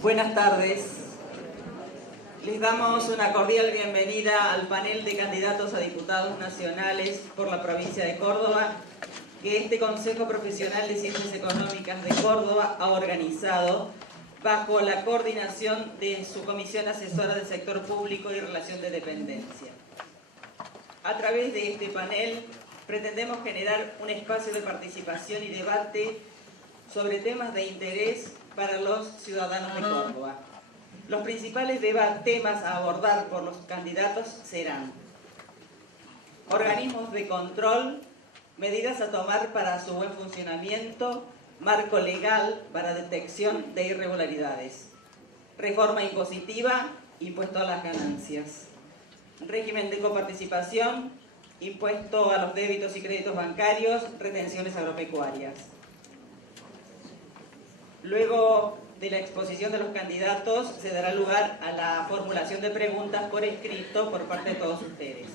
Buenas tardes. Les damos una cordial bienvenida al panel de candidatos a diputados nacionales por la provincia de Córdoba, que este Consejo Profesional de Ciencias Económicas de Córdoba ha organizado bajo la coordinación de su Comisión Asesora del Sector Público y Relación de Dependencia. A través de este panel pretendemos generar un espacio de participación y debate sobre temas de interés para los ciudadanos de Córdoba. Los principales temas a abordar por los candidatos serán organismos de control, medidas a tomar para su buen funcionamiento, marco legal para detección de irregularidades, reforma impositiva, impuesto a las ganancias, régimen de coparticipación, impuesto a los débitos y créditos bancarios, retenciones agropecuarias. Luego de la exposición de los candidatos, se dará lugar a la formulación de preguntas por escrito por parte de todos ustedes.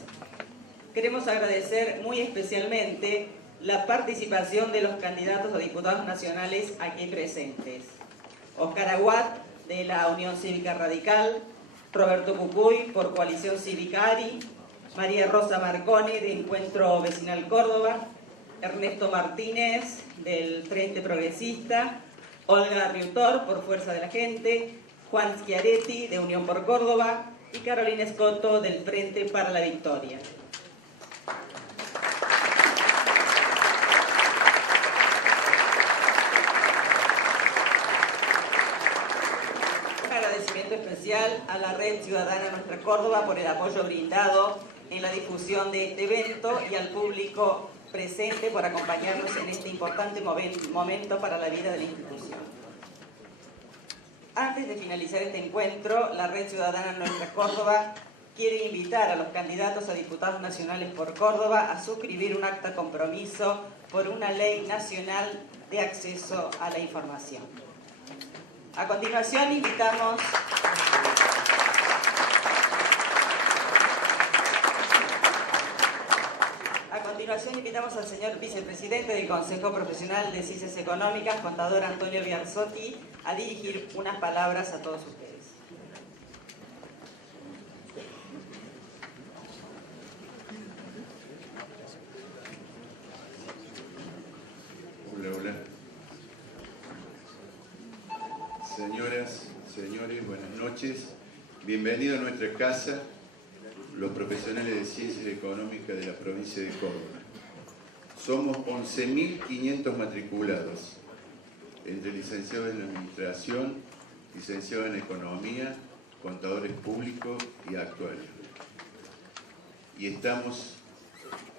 Queremos agradecer muy especialmente la participación de los candidatos a diputados nacionales aquí presentes. Oscar Aguat, de la Unión Cívica Radical, Roberto Pucuy, por Coalición Cívica ARI, María Rosa Marconi, de Encuentro Vecinal Córdoba, Ernesto Martínez, del Frente Progresista, Olga Riutor, por Fuerza de la Gente, Juan Schiaretti, de Unión por Córdoba, y Carolina Escoto, del Frente para la Victoria. Un agradecimiento especial a la Red Ciudadana Nuestra Córdoba por el apoyo brindado en la difusión de este evento y al público presente por acompañarnos en este importante momento para la vida de la institución. Antes de finalizar este encuentro, la Red Ciudadana Nuestra Córdoba quiere invitar a los candidatos a diputados nacionales por Córdoba a suscribir un acta compromiso por una ley nacional de acceso a la información. A continuación, invitamos al señor vicepresidente del Consejo Profesional de Ciencias Económicas, contador Antonio Biarzotti, a dirigir unas palabras a todos ustedes. Hola. Señoras, señores, buenas noches. Bienvenidos a nuestra casa, los profesionales de Ciencias Económicas de la provincia de Córdoba. Somos 11.500 matriculados, entre licenciados en Administración, licenciados en Economía, contadores públicos y actuarios. Y estamos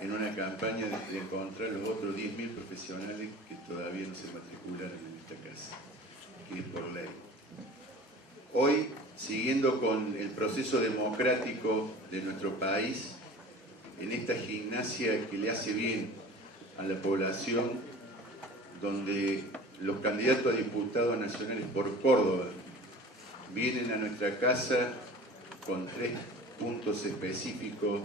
en una campaña de encontrar los otros 10.000 profesionales que todavía no se matricularon en esta casa, que es por ley. Hoy, siguiendo con el proceso democrático de nuestro país, en esta gimnasia que le hace bien a la población, donde los candidatos a diputados nacionales por Córdoba vienen a nuestra casa con 3 puntos específicos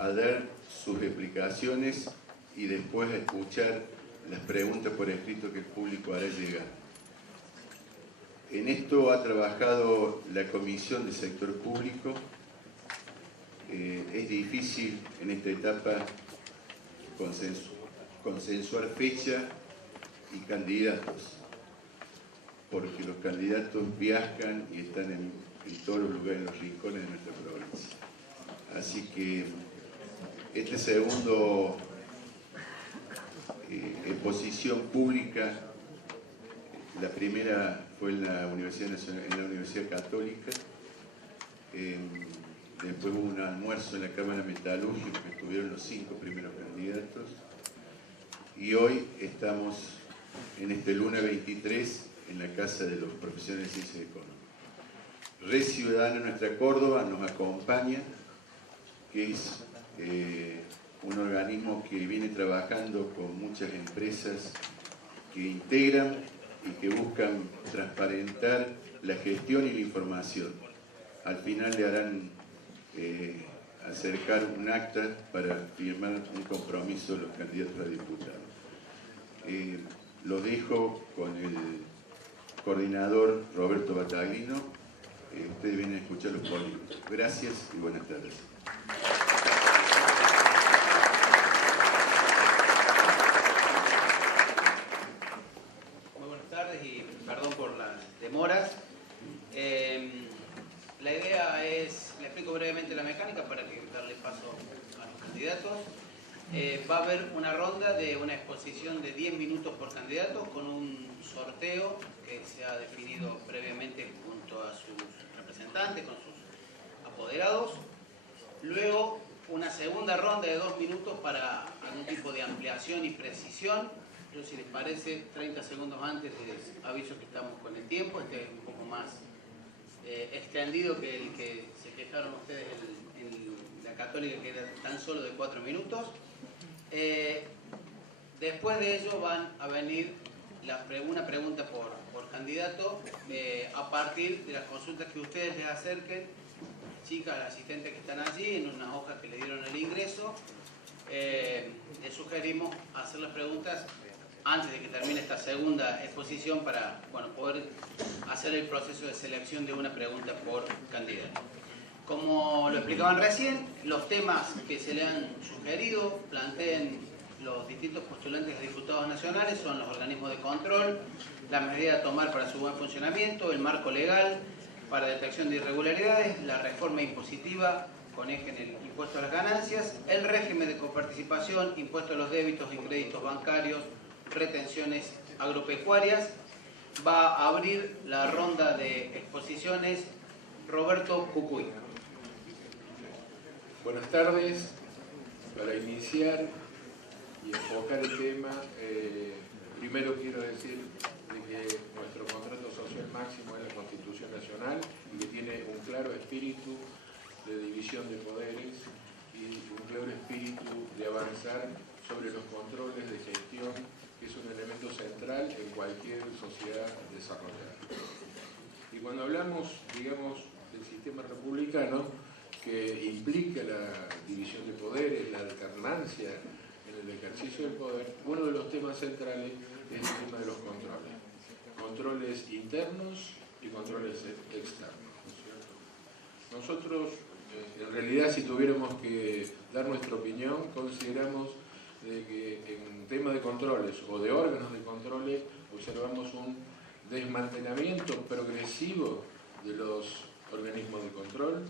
a dar sus explicaciones y después a escuchar las preguntas por escrito que el público hará llegar. En esto ha trabajado la Comisión de Sector Público. Es difícil en esta etapa consensuar fecha y candidatos, porque los candidatos viajan y están en todos los lugares, en los rincones de nuestra provincia. Así que este segundo exposición pública, la primera fue en la Universidad Nacional, en la Universidad Católica, después hubo un almuerzo en la Cámara Metalúrgica que estuvieron los 5 primeros candidatos, y hoy estamos en este lunes 23 en la Casa de los Profesionales de Ciencias Económicas. Red Ciudadana Nuestra Córdoba nos acompaña, que es un organismo que viene trabajando con muchas empresas que integran y que buscan transparentar la gestión y la información. Al final le harán acercar un acta para firmar un compromiso de los candidatos a diputados. Lo dejo con coordinador Roberto Bataglino. Ustedes vienen a escuchar los políticos. Gracias y buenas tardes. Muy buenas tardes y perdón por las demoras. La idea es, le explico brevemente la mecánica para darle paso a los candidatos. Va a haber una ronda de una exposición de 10 minutos por candidato con un sorteo que se ha definido previamente junto a sus representantes, con sus apoderados. Luego una segunda ronda de 2 minutos para algún tipo de ampliación y precisión. Yo, si les parece, 30 segundos antes les aviso que estamos con el tiempo. Este es un poco más extendido que el que se quejaron ustedes en la Católica, que era tan solo de 4 minutos. Después de ello van a venir una pregunta por candidato a partir de las consultas que ustedes les acerquen, chicas, las asistentes que están allí, en unas hojas que le dieron el ingreso. Les sugerimos hacer las preguntas antes de que termine esta segunda exposición para poder hacer el proceso de selección de una pregunta por candidato. Como lo explicaban recién, los temas que se le han sugerido, planteen los distintos postulantes a diputados nacionales, son los organismos de control, la medida a tomar para su buen funcionamiento, el marco legal para detección de irregularidades, la reforma impositiva con eje en el impuesto a las ganancias, el régimen de coparticipación, impuesto a los débitos y créditos bancarios, retenciones agropecuarias. Va a abrir la ronda de exposiciones Roberto Cucuy. Buenas tardes. Para iniciar y enfocar el tema, primero quiero decir de que nuestro contrato social máximo es la Constitución Nacional y que tiene un claro espíritu de división de poderes y un claro espíritu de avanzar sobre los controles de gestión, que es un elemento central en cualquier sociedad desarrollada. Y cuando hablamos, digamos, del sistema republicano, que implica la división de poderes, la alternancia en el ejercicio del poder, uno de los temas centrales es el tema de los controles. Controles internos y controles externos, ¿no es cierto? Nosotros, en realidad, si tuviéramos que dar nuestra opinión, consideramos de que en tema de controles o de órganos de controles observamos un desmantelamiento progresivo de los organismos de control.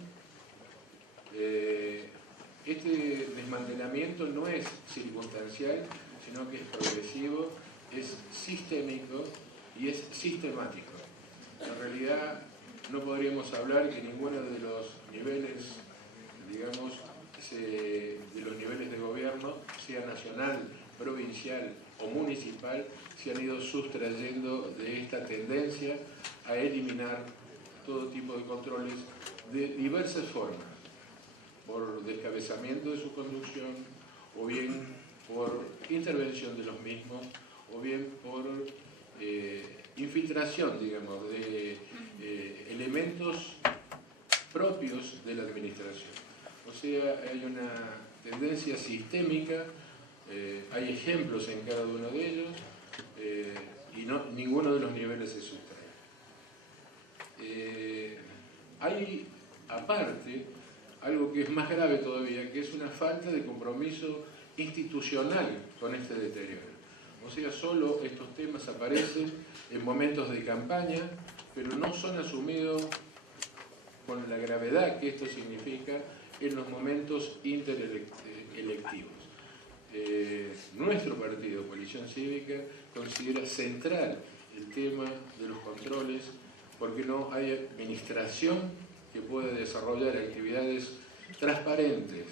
Este desmantelamiento no es circunstancial, sino que es progresivo, es sistémico y es sistemático. En realidad no podríamos hablar que ninguno de los niveles, digamos, de los niveles de gobierno, sea nacional, provincial o municipal, se han ido sustrayendo de esta tendencia a eliminar todo tipo de controles de diversas formas, por descabezamiento de su conducción, o bien por intervención de los mismos, o bien por infiltración, digamos, de elementos propios de la administración. O sea, hay una tendencia sistémica, hay ejemplos en cada uno de ellos, y ninguno de los niveles se sustrae. Hay, aparte, algo que es más grave todavía, que es una falta de compromiso institucional con este deterioro. O sea, solo estos temas aparecen en momentos de campaña, pero no son asumidos con la gravedad que esto significa en los momentos interelectivos. Nuestro partido, Coalición Cívica, considera central el tema de los controles porque no hay administración que pueda desarrollar actividades transparentes,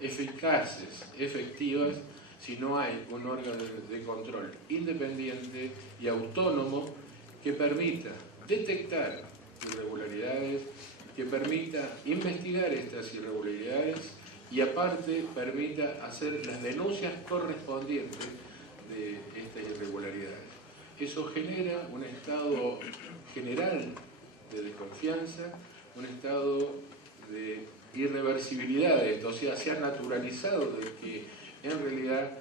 eficaces, efectivas, si no hay un órgano de control independiente y autónomo que permita detectar irregularidades, que permita investigar estas irregularidades y aparte permita hacer las denuncias correspondientes de estas irregularidades. Eso genera un estado general de desconfianza, un estado de irreversibilidad de esto, o sea, se ha naturalizado de que en realidad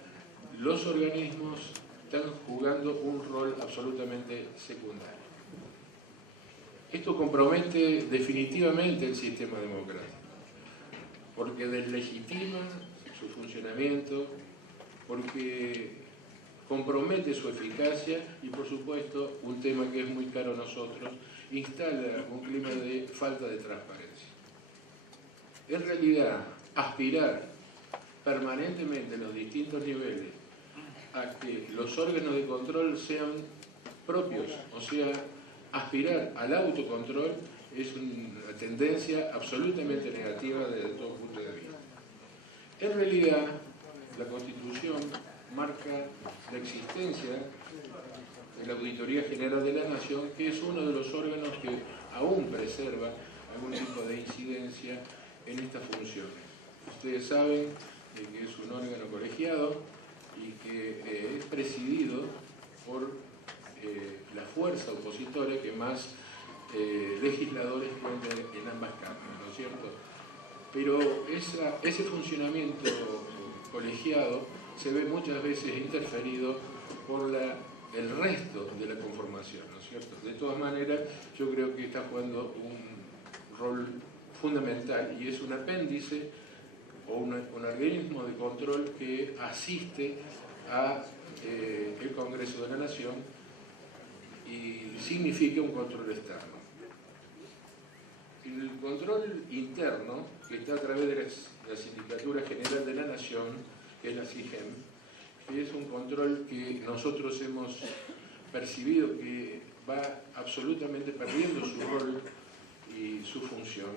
los organismos están jugando un rol absolutamente secundario. Esto compromete definitivamente el sistema democrático, porque deslegitima su funcionamiento, porque compromete su eficacia y, por supuesto, un tema que es muy caro a nosotros, instala un clima de falta de transparencia. En realidad, aspirar permanentemente en los distintos niveles a que los órganos de control sean propios, o sea, aspirar al autocontrol es una tendencia absolutamente negativa desde todo punto de vista. En realidad, la Constitución marca la existencia de la Auditoría General de la Nación, que es uno de los órganos que aún preserva algún tipo de incidencia en estas funciones. Ustedes saben que es un órgano colegiado y que es presidido por la fuerza opositora que más legisladores cuenta en ambas cámaras, ¿no es cierto? Pero ese funcionamiento colegiado se ve muchas veces interferido por el resto de la conformación, ¿no es cierto? De todas maneras, yo creo que está jugando un rol fundamental y es un apéndice o un organismo de control que asiste a el Congreso de la Nación y significa un control externo. El control interno, que está a través de la Sindicatura General de la Nación, que es la SIGEM, que es un control que nosotros hemos percibido que va absolutamente perdiendo su rol y su función.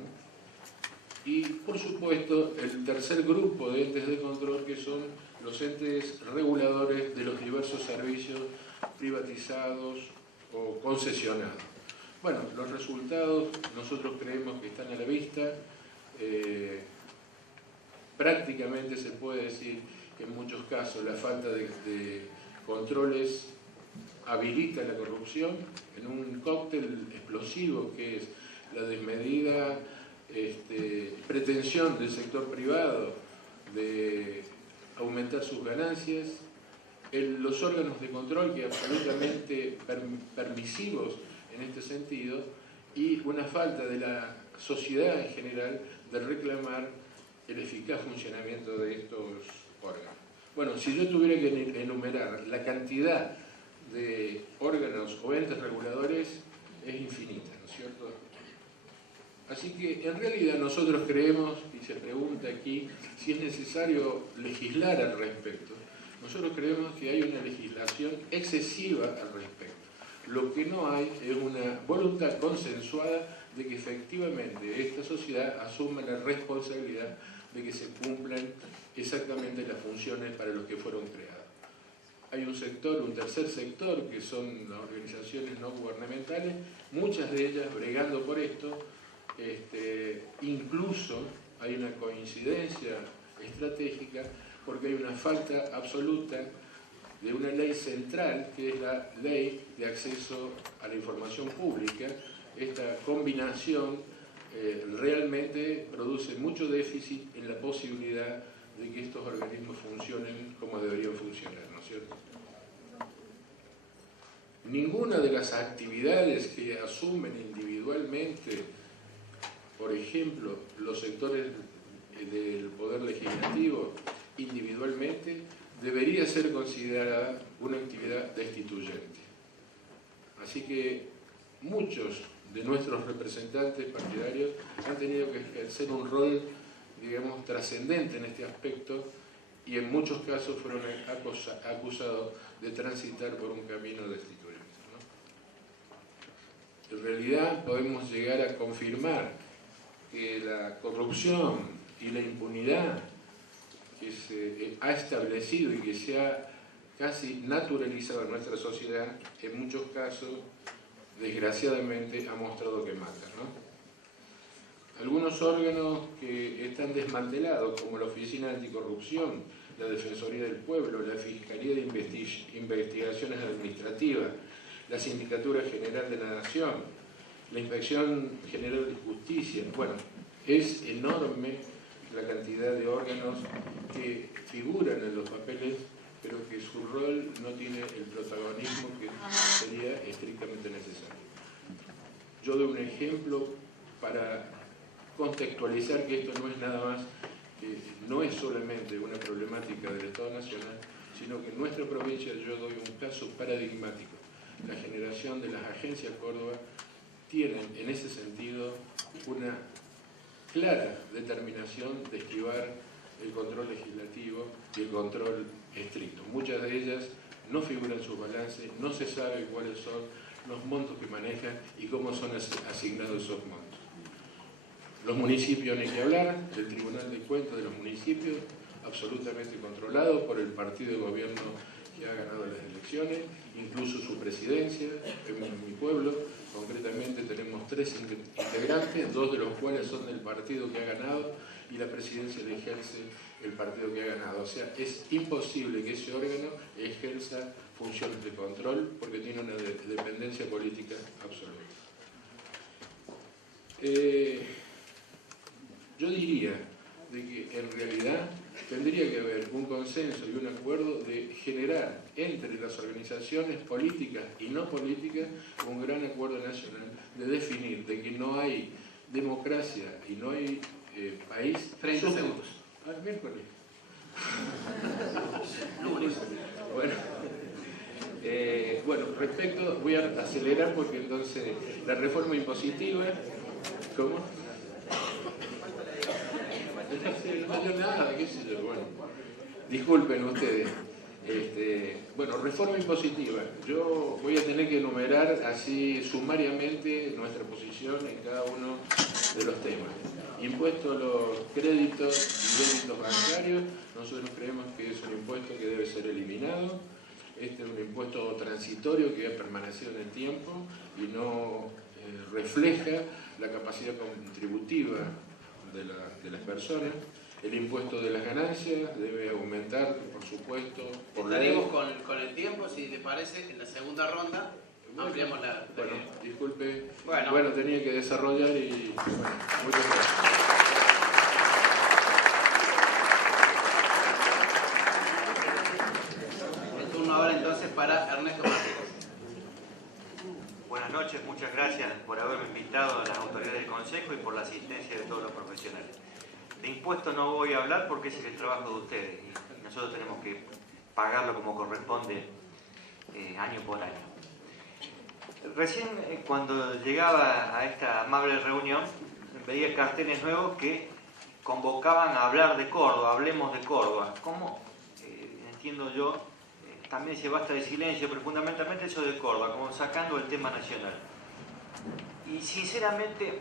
Y, por supuesto, el tercer grupo de entes de control, que son los entes reguladores de los diversos servicios privatizados o concesionados. Bueno, los resultados nosotros creemos que están a la vista. Prácticamente se puede decir que en muchos casos la falta de controles habilita la corrupción en un cóctel explosivo que es la desmedida pretensión del sector privado de aumentar sus ganancias, los órganos de control que absolutamente permisivos en este sentido y una falta de la sociedad en general de reclamar el eficaz funcionamiento de estos órganos. Bueno, si yo tuviera que enumerar la cantidad de órganos o entes reguladores es infinita, ¿no es cierto? Así que en realidad nosotros creemos, y se pregunta aquí, si es necesario legislar al respecto. Nosotros creemos que hay una legislación excesiva al respecto. Lo que no hay es una voluntad consensuada de que efectivamente esta sociedad asuma la responsabilidad de que se cumplan exactamente las funciones para los que fueron creadas. Hay un sector, un tercer sector, que son las organizaciones no gubernamentales, muchas de ellas bregando por esto. Incluso hay una coincidencia estratégica porque hay una falta absoluta de una ley central que es la Ley de Acceso a la Información Pública. Esta combinación realmente produce mucho déficit en la posibilidad de que estos organismos funcionen como deberían funcionar, ¿no es cierto? Ninguna de las actividades que asumen individualmente, por ejemplo, los sectores del Poder Legislativo individualmente, debería ser considerada una actividad destituyente. Así que muchos de nuestros representantes partidarios han tenido que ejercer un rol, digamos, trascendente en este aspecto y en muchos casos fueron acusados de transitar por un camino destituyente, ¿no? En realidad podemos llegar a confirmar que la corrupción y la impunidad que se ha establecido y que se ha casi naturalizado en nuestra sociedad, en muchos casos, desgraciadamente, ha mostrado que mata, ¿no? Algunos órganos que están desmantelados, como la Oficina Anticorrupción, la Defensoría del Pueblo, la Fiscalía de Investigaciones Administrativas, la Sindicatura General de la Nación, la Inspección General de Justicia. Bueno, es enorme la cantidad de órganos que figuran en los papeles pero que su rol no tiene el protagonismo que sería estrictamente necesario. Yo doy un ejemplo para contextualizar que esto no es nada más, no es solamente una problemática del Estado Nacional, sino que en nuestra provincia yo doy un caso paradigmático. La generación de las agencias Córdoba tienen en ese sentido una clara determinación de esquivar el control legislativo y el control estricto. Muchas de ellas no figuran en sus balances, no se sabe cuáles son los montos que manejan y cómo son asignados esos montos. Los municipios, ni que hablar, el Tribunal de Cuentas de los municipios, absolutamente controlado por el partido de gobierno que ha ganado las elecciones, incluso su presidencia. En mi pueblo, concretamente, tenemos 3 integrantes, 2 de los cuales son del partido que ha ganado y la presidencia la ejerce el partido que ha ganado. O sea, es imposible que ese órgano ejerza funciones de control porque tiene una dependencia política absoluta. Yo diría de que en realidad tendría que haber un consenso y un acuerdo de generar entre las organizaciones políticas y no políticas un gran acuerdo nacional de definir de que no hay democracia y no hay país... 30 segundos. Al miércoles. Bueno, respecto, voy a acelerar porque entonces la reforma impositiva, ¿cómo? No dio nada, qué sé yo, bueno, disculpen ustedes. Bueno, reforma impositiva. Yo voy a tener que enumerar así sumariamente nuestra posición en cada uno de los temas. Impuesto a los créditos y débitos bancarios, nosotros creemos que es un impuesto que debe ser eliminado. Este es un impuesto transitorio que ha permanecido en el tiempo y no refleja la capacidad contributiva de las personas. El impuesto de las ganancias debe aumentar, por supuesto, por ley. Estaremos con el tiempo, si le parece, en la segunda ronda ampliamos la... Bueno, disculpe. Bueno, tenía que desarrollar y... Bueno, muchas gracias. El turno ahora entonces para Ernesto Martínez. Buenas noches, muchas gracias por haberme invitado a las autoridades del Consejo y por la asistencia de todos los profesionales. De impuestos no voy a hablar porque ese es el trabajo de ustedes y nosotros tenemos que pagarlo como corresponde año por año. Recién cuando llegaba a esta amable reunión veía carteles nuevos que convocaban a hablar de Córdoba, hablemos de Córdoba. ¿Cómo? Entiendo yo, también se basta de silencio, pero fundamentalmente eso de Córdoba, como sacando el tema nacional. Y sinceramente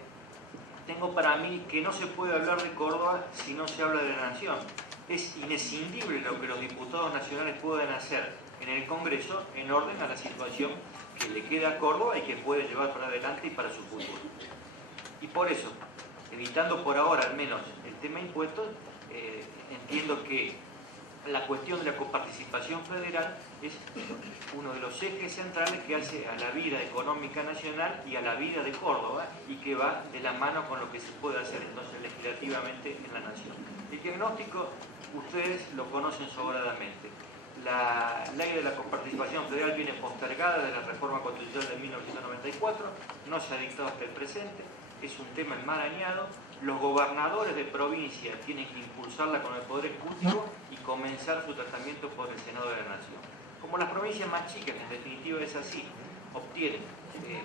tengo para mí que no se puede hablar de Córdoba si no se habla de la nación. Es inescindible lo que los diputados nacionales pueden hacer en el Congreso en orden a la situación que le queda a Córdoba y que puede llevar para adelante y para su futuro. Y por eso, evitando por ahora al menos el tema impuestos, entiendo que la cuestión de la coparticipación federal es uno de los ejes centrales que hace a la vida económica nacional y a la vida de Córdoba y que va de la mano con lo que se puede hacer entonces legislativamente en la nación. El diagnóstico ustedes lo conocen sobradamente. La ley de la coparticipación federal viene postergada de la reforma constitucional de 1994, no se ha dictado hasta el presente, es un tema enmarañado. Los gobernadores de provincia tienen que impulsarla con el Poder Ejecutivo y comenzar su tratamiento por el Senado de la Nación. Como las provincias más chicas, en definitiva es así, obtienen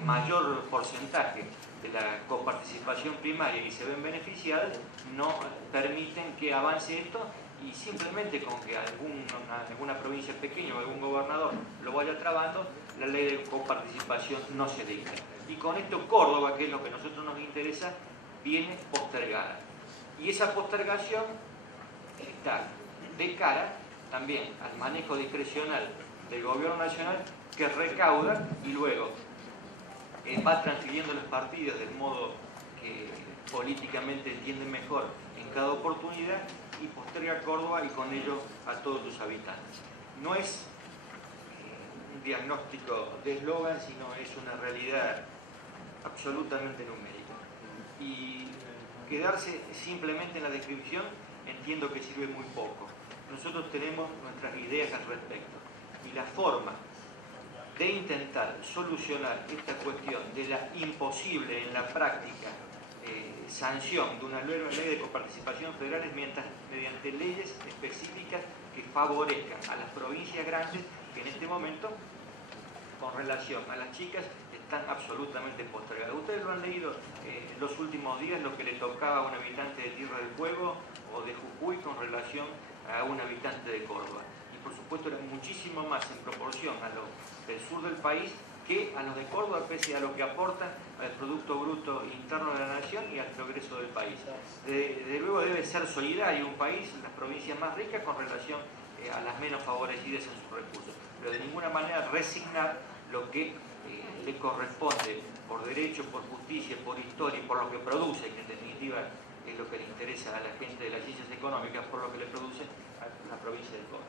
mayor porcentaje de la coparticipación primaria y se ven beneficiadas, no permiten que avance esto y simplemente con que alguna provincia pequeña o algún gobernador lo vaya trabando, la ley de coparticipación no se dicta. Y con esto Córdoba, que es lo que a nosotros nos interesa, viene postergada. Y esa postergación está de cara también al manejo discrecional del gobierno nacional que recauda y luego va transfiriendo las partidas del modo que políticamente entiende mejor en cada oportunidad y posterga Córdoba y con ello a todos sus habitantes. No es un diagnóstico de eslogan, sino es una realidad absolutamente numérica. Y quedarse simplemente en la descripción entiendo que sirve muy poco. nosotros tenemos nuestras ideas al respecto. Y la forma de intentar solucionar esta cuestión de la imposible en la práctica sanción de una nueva ley de coparticipación federal es mediante leyes específicas que favorezcan a las provincias grandes que en este momento, con relación a las chicas, están absolutamente postergadas. Ustedes lo han leído en los últimos días, lo que le tocaba a un habitante de Tierra del Fuego o de Jujuy con relación a un habitante de Córdoba. Y por supuesto era muchísimo más en proporción a los del sur del país que a los de Córdoba, pese a lo que aportan al Producto Bruto Interno de la Nación y al progreso del país. Desde luego debe ser solidario un país, las provincias más ricas, con relación a las menos favorecidas en sus recursos, pero de ninguna manera resignar lo que le corresponde por derecho, por justicia, por historia y por lo que produce, que en definitiva es lo que le interesa a la gente de las ciencias económicas, por lo que le produce a la provincia de Córdoba.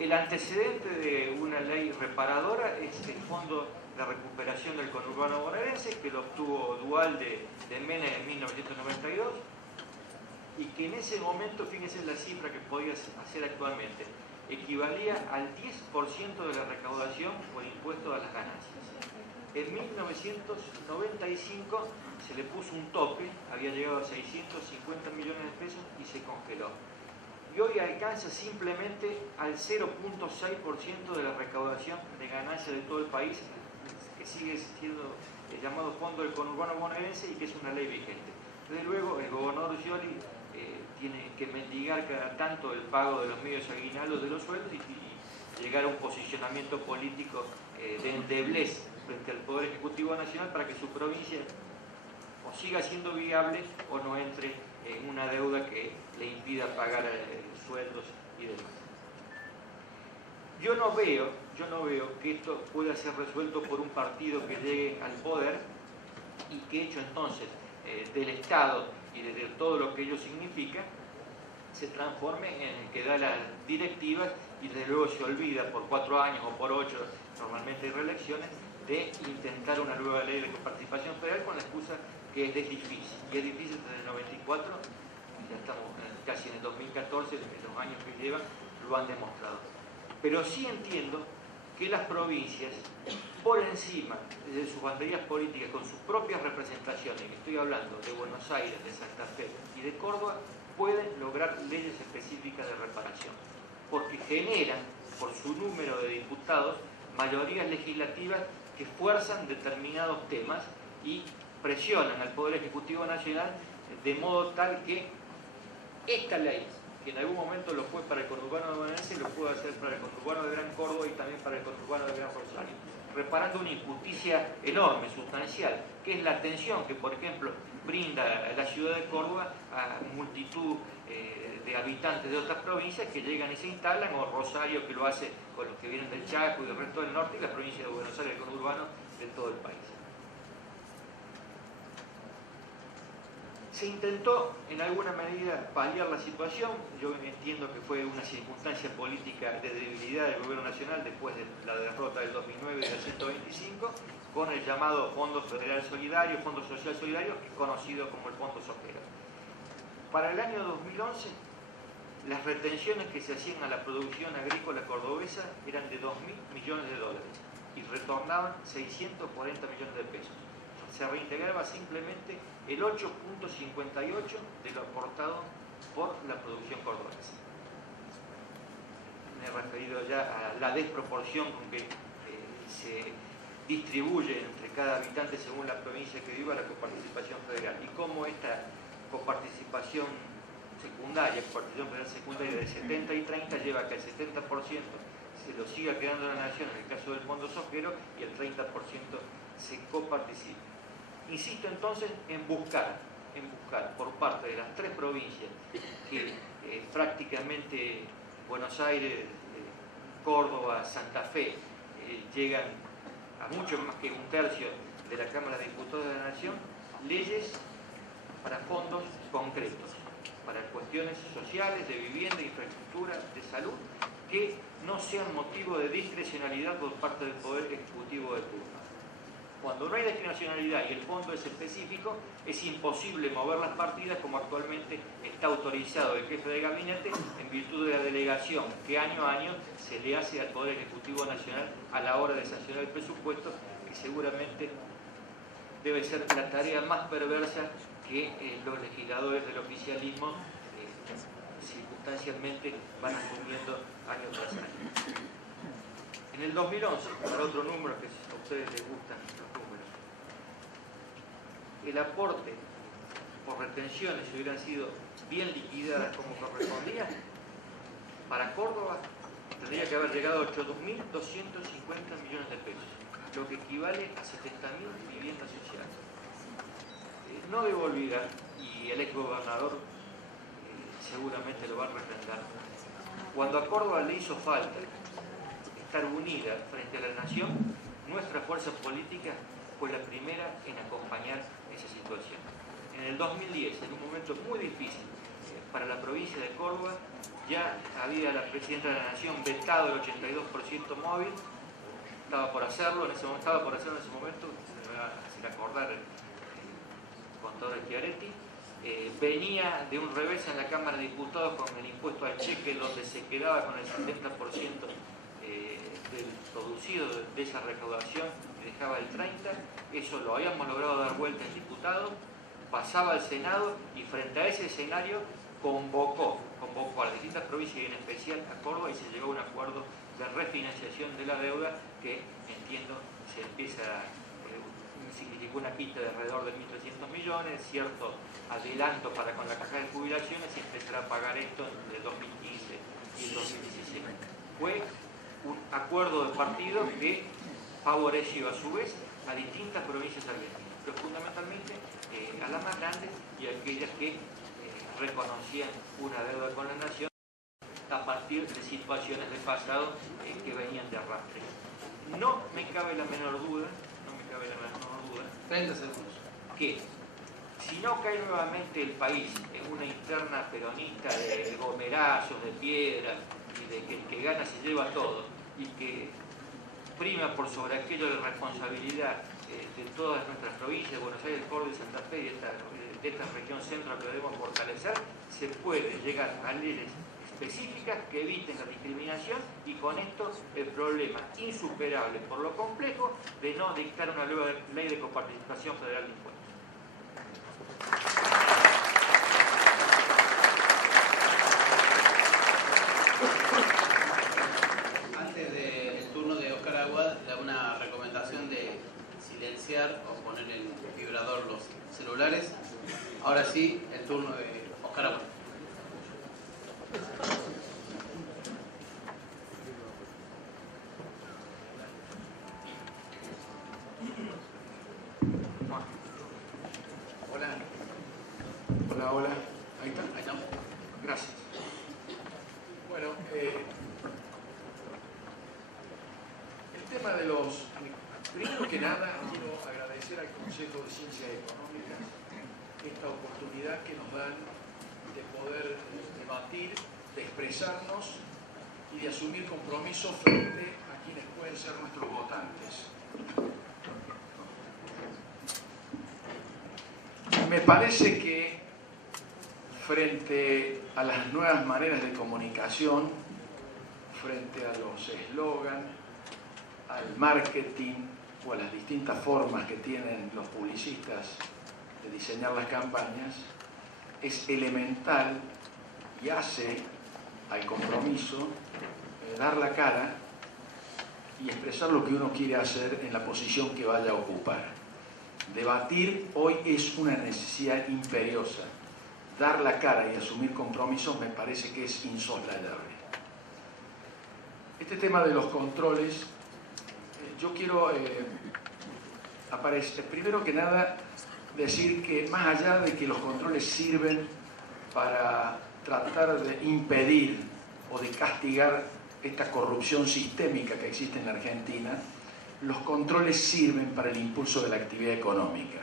El antecedente de una ley reparadora es el Fondo de Recuperación del Conurbano Bonaerense, que lo obtuvo Duhalde de Menem en 1992, y que en ese momento, fíjense la cifra que podía hacer actualmente, equivalía al 10% de la recaudación por impuesto a las ganancias. En 1995 se le puso un tope, había llegado a 650 millones de pesos y se congeló. Y hoy alcanza simplemente al 0.6% de la recaudación de ganancias de todo el país, que sigue siendo llamado Fondo del Conurbano Bonaerense y que es una ley vigente. Desde luego, el gobernador Scioli tiene que mendigar cada tanto el pago de los medios aguinaldos de los sueldos y llegar a un posicionamiento político de endeblez frente al Poder Ejecutivo Nacional para que su provincia o siga siendo viable o no entre en una deuda que le impida pagar sueldos y demás. Yo no veo que esto pueda ser resuelto por un partido que llegue al poder y que hecho entonces del Estado y de todo lo que ello significa, se transforme en el que da las directivas y desde luego se olvida por 4 años o por 8, normalmente hay reelecciones, de intentar una nueva ley de coparticipación federal con la excusa que es difícil. Y es difícil desde el 94, ya estamos casi en el 2014, en los años que llevan, lo han demostrado. Pero sí entiendo que las provincias, por encima de sus banderías políticas, con sus propias representaciones, que estoy hablando de Buenos Aires, de Santa Fe y de Córdoba, pueden lograr leyes específicas de reparación, porque generan, por su número de diputados, mayorías legislativas que fuerzan determinados temas y presionan al Poder Ejecutivo Nacional de modo tal que esta ley, que en algún momento lo fue para el conurbano de Bonaerense, lo puede hacer para el conurbano de Gran Córdoba y también para el conurbano de Gran Rosario, reparando una injusticia enorme, sustancial, que es la atención que, por ejemplo, brinda la ciudad de Córdoba a multitud de habitantes de otras provincias que llegan y se instalan, o Rosario, que lo hace con los que vienen del Chaco y del resto del norte, y la provincia de Buenos Aires, el conurbano de todo el país. Se intentó en alguna medida paliar la situación. Yo entiendo que fue una circunstancia política de debilidad del gobierno nacional después de la derrota del 2009 y del 125, con el llamado Fondo Federal Solidario, Fondo Social Solidario, conocido como el Fondo Sojero. Para el año 2011, las retenciones que se hacían a la producción agrícola cordobesa eran de 2.000 millones de dólares y retornaban 640 millones de pesos. Se reintegraba simplemente el 8.58 de lo aportado por la producción cordobesa. Me he referido ya a la desproporción con que se distribuye entre cada habitante según la provincia que viva la coparticipación federal y cómo esta coparticipación secundaria, coparticipación federal secundaria de 70 y 30 lleva a que el 70% se lo siga quedando la nación en el caso del Fondo Sojero y el 30% se coparticipe. Insisto entonces en buscar por parte de las 3 provincias que prácticamente Buenos Aires, Córdoba, Santa Fe llegan a mucho más que 1/3 de la Cámara de Diputados de la Nación, leyes para fondos concretos, para cuestiones sociales, de vivienda, infraestructura, de salud, que no sean motivo de discrecionalidad por parte del Poder Ejecutivo de turno. Cuando no hay discrecionalidad y el fondo es específico, es imposible mover las partidas como actualmente está autorizado el jefe de gabinete en virtud de la delegación que año a año se le hace al Poder Ejecutivo Nacional a la hora de sancionar el presupuesto, que seguramente debe ser la tarea más perversa que los legisladores del oficialismo circunstancialmente van asumiendo año tras año. En el 2011, para otro número que a ustedes les gustan los números, el aporte por retenciones, si hubieran sido bien liquidadas como correspondía, para Córdoba tendría que haber llegado a 8.250 millones de pesos, lo que equivale a 70.000 viviendas sociales. No debo olvidar, y el ex gobernador seguramente lo va a refrendar, cuando a Córdoba le hizo falta estar unida frente a la nación, nuestra fuerza política fue la primera en acompañar esa situación. En el 2010, en un momento muy difícil para la provincia de Córdoba, ya había la presidenta de la nación vetado el 82% móvil, estaba por hacerlo en ese momento, se me va a hacer acordar el contador Schiaretti. Venía de un revés en la Cámara de Diputados con el impuesto al cheque, donde se quedaba con el 70% del producido de esa recaudación y dejaba el 30%. Eso lo habíamos logrado dar vuelta en diputado, pasaba al Senado y frente a ese escenario convocó a las distintas provincias y en especial a Córdoba y se llegó a un acuerdo de refinanciación de la deuda que, entiendo, se empieza significó una quita de alrededor de 1.300 millones, cierto adelanto para con la caja de jubilaciones y empezará a pagar esto entre el 2015 y el 2016. Fue un acuerdo de partido que favoreció a su vez a distintas provincias argentinas, pero fundamentalmente a las más grandes y a aquellas que reconocían una deuda con la nación a partir de situaciones del pasado que venían de arrastre. No me cabe la menor duda 30 segundos. Que si no cae nuevamente el país en una interna peronista de gomerazos, de piedra y de que el que gana se lleva todo y que prima por sobre aquello de responsabilidad de todas nuestras provincias, Buenos Aires, Córdoba y Santa Fe, de esta región centro que debemos fortalecer, se puede llegar a leyes específicas que eviten la discriminación y con esto el problema insuperable por lo complejo de no dictar una nueva ley de coparticipación federal de impuestos. Antes del turno de Oscar Aguad, le hago una recomendación de silenciar o poner en vibrador los celulares. Ahora sí, el turno de Oscar Aguad. Hola. Ahí está. Ahí estamos. Gracias. Bueno, el tema de los... Primero que nada, quiero agradecer al Consejo de Ciencias Económicas esta oportunidad que nos dan de poder debatir, de expresarnos y de asumir compromisos frente a quienes pueden ser nuestros votantes. Me parece que frente a las nuevas maneras de comunicación, frente a los eslogans, al marketing o a las distintas formas que tienen los publicistas de diseñar las campañas, es elemental y hace al compromiso dar la cara y expresar lo que uno quiere hacer en la posición que vaya a ocupar. Debatir hoy es una necesidad imperiosa. Dar la cara y asumir compromisos me parece que es insoslayable. Este tema de los controles, yo quiero primero que nada decir que más allá de que los controles sirven para tratar de impedir o de castigar esta corrupción sistémica que existe en la Argentina, los controles sirven para el impulso de la actividad económica.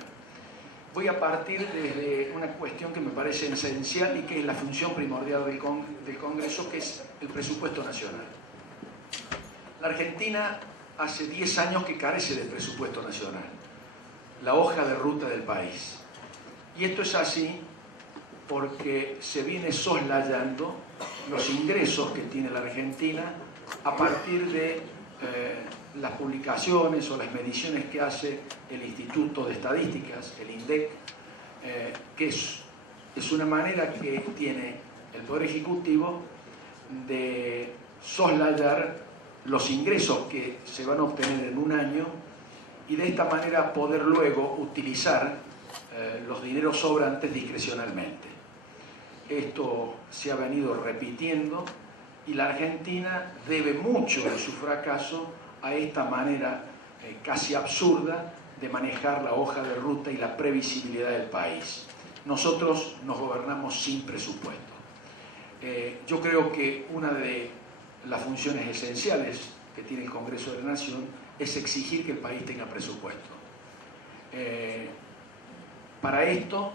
Voy a partir desde una cuestión que me parece esencial y que es la función primordial del Congreso, que es el presupuesto nacional. La Argentina hace 10 años que carece de presupuesto nacional. la hoja de ruta del país. Y esto es así porque se viene soslayando los ingresos que tiene la Argentina a partir de las publicaciones o las mediciones que hace el Instituto de Estadísticas, el INDEC, que es una manera que tiene el Poder Ejecutivo de soslayar los ingresos que se van a obtener en un año y de esta manera poder luego utilizar los dineros sobrantes discrecionalmente. Esto se ha venido repitiendo y la Argentina debe mucho de su fracaso a esta manera casi absurda de manejar la hoja de ruta y la previsibilidad del país. Nosotros nos gobernamos sin presupuesto. Yo creo que una de las funciones esenciales que tiene el Congreso de la Nación es exigir que el país tenga presupuesto. Para esto,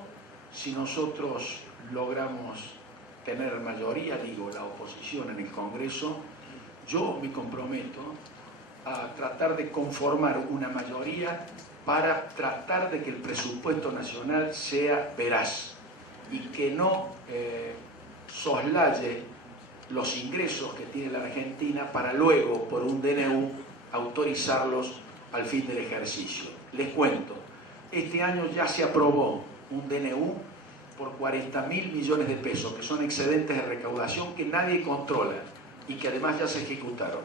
si nosotros logramos tener mayoría, digo, la oposición en el Congreso, yo me comprometo a tratar de conformar una mayoría para tratar de que el presupuesto nacional sea veraz y que no soslaye los ingresos que tiene la Argentina para luego, por un DNU, autorizarlos al fin del ejercicio. Les cuento, este año ya se aprobó un DNU por 40.000 millones de pesos, que son excedentes de recaudación que nadie controla y que además ya se ejecutaron.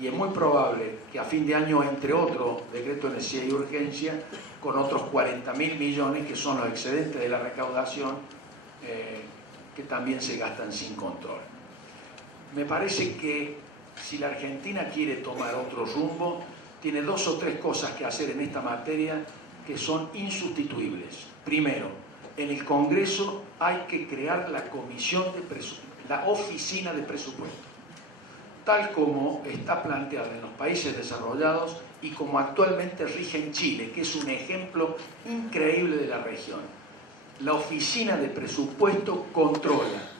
Y es muy probable que a fin de año entre otro decreto de necesidad y urgencia con otros 40.000 millones que son los excedentes de la recaudación que también se gastan sin control. Me parece que si la Argentina quiere tomar otro rumbo, tiene 2 o 3 cosas que hacer en esta materia que son insustituibles. Primero, en el Congreso hay que crear la la oficina de presupuesto, tal como está planteada en los países desarrollados y como actualmente rige en Chile, que es un ejemplo increíble de la región. La oficina de presupuesto controla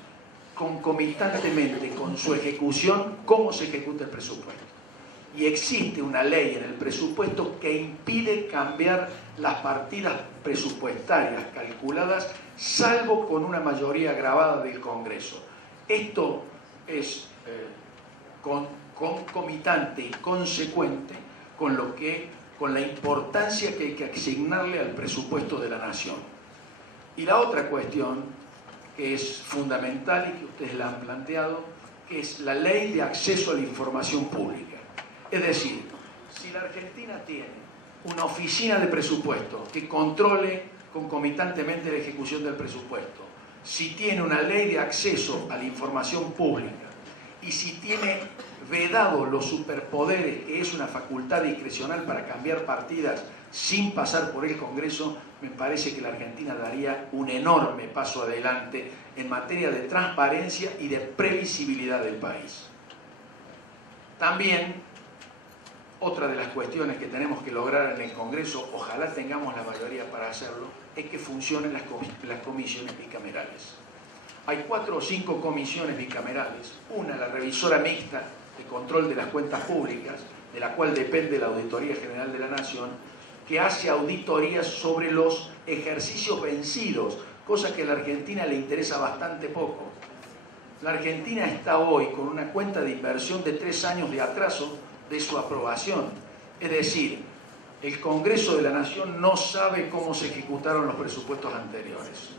concomitantemente con su ejecución cómo se ejecuta el presupuesto. Y existe una ley en el presupuesto que impide cambiar las partidas presupuestarias calculadas, salvo con una mayoría agravada del Congreso. Esto es concomitante y consecuente con la importancia que hay que asignarle al presupuesto de la nación. Y la otra cuestión, que es fundamental y que ustedes la han planteado, que es la ley de acceso a la información pública. Es decir, si la Argentina tiene una oficina de presupuesto que controle concomitantemente la ejecución del presupuesto, si tiene una ley de acceso a la información pública y si tiene vedado los superpoderes, que es una facultad discrecional para cambiar partidas sin pasar por el Congreso, me parece que la Argentina daría un enorme paso adelante en materia de transparencia y de previsibilidad del país. También, otra de las cuestiones que tenemos que lograr en el Congreso, ojalá tengamos la mayoría para hacerlo, es que funcionen las comisiones bicamerales. Hay 4 o 5 comisiones bicamerales, una, la revisora mixta de control de las cuentas públicas, de la cual depende la Auditoría General de la Nación, que hace auditorías sobre los ejercicios vencidos, cosa que a la Argentina le interesa bastante poco. La Argentina está hoy con una cuenta de inversión de 3 años de atraso de su aprobación. Es decir, el Congreso de la Nación no sabe cómo se ejecutaron los presupuestos anteriores.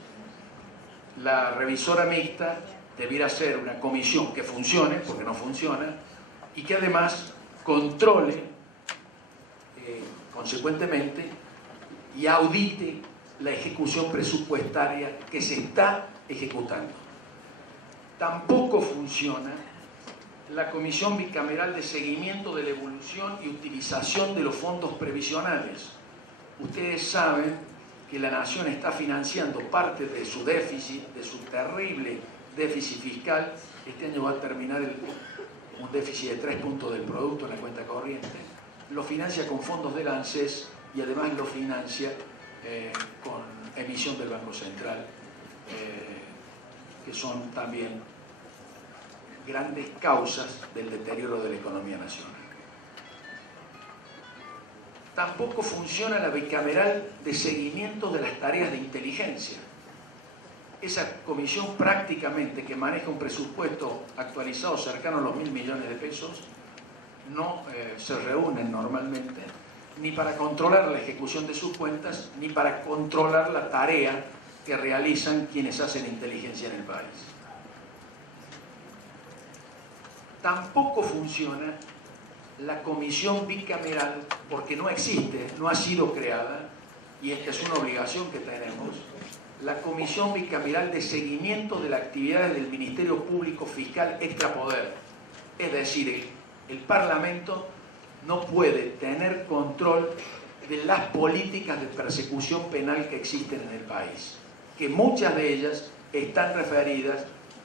La revisora mixta debiera ser una comisión que funcione, porque no funciona, y que además controle consecuentemente y audite la ejecución presupuestaria que se está ejecutando. Tampoco funciona la Comisión Bicameral de Seguimiento de la Evolución y Utilización de los Fondos Previsionales. Ustedes saben que la Nación está financiando parte de su déficit, de su terrible déficit fiscal. Este año va a terminar un déficit de 3 puntos del producto en la cuenta corriente. Lo financia con fondos del ANSES y además lo financia con emisión del Banco Central, que son también grandes causas del deterioro de la economía nacional. tampoco funciona la bicameral de seguimiento de las tareas de inteligencia. Esa comisión prácticamente que maneja un presupuesto actualizado cercano a los 1.000 millones de pesos no se reúnen normalmente ni para controlar la ejecución de sus cuentas ni para controlar la tarea que realizan quienes hacen inteligencia en el país. Tampoco funciona la comisión bicameral porque no existe, no ha sido creada, y esta es una obligación que tenemos, la comisión bicameral de seguimiento de las actividades del Ministerio Público Fiscal Extrapoder. Es decir, el Parlamento no puede tener control de las políticas de persecución penal que existen en el país, que muchas de ellas están referidas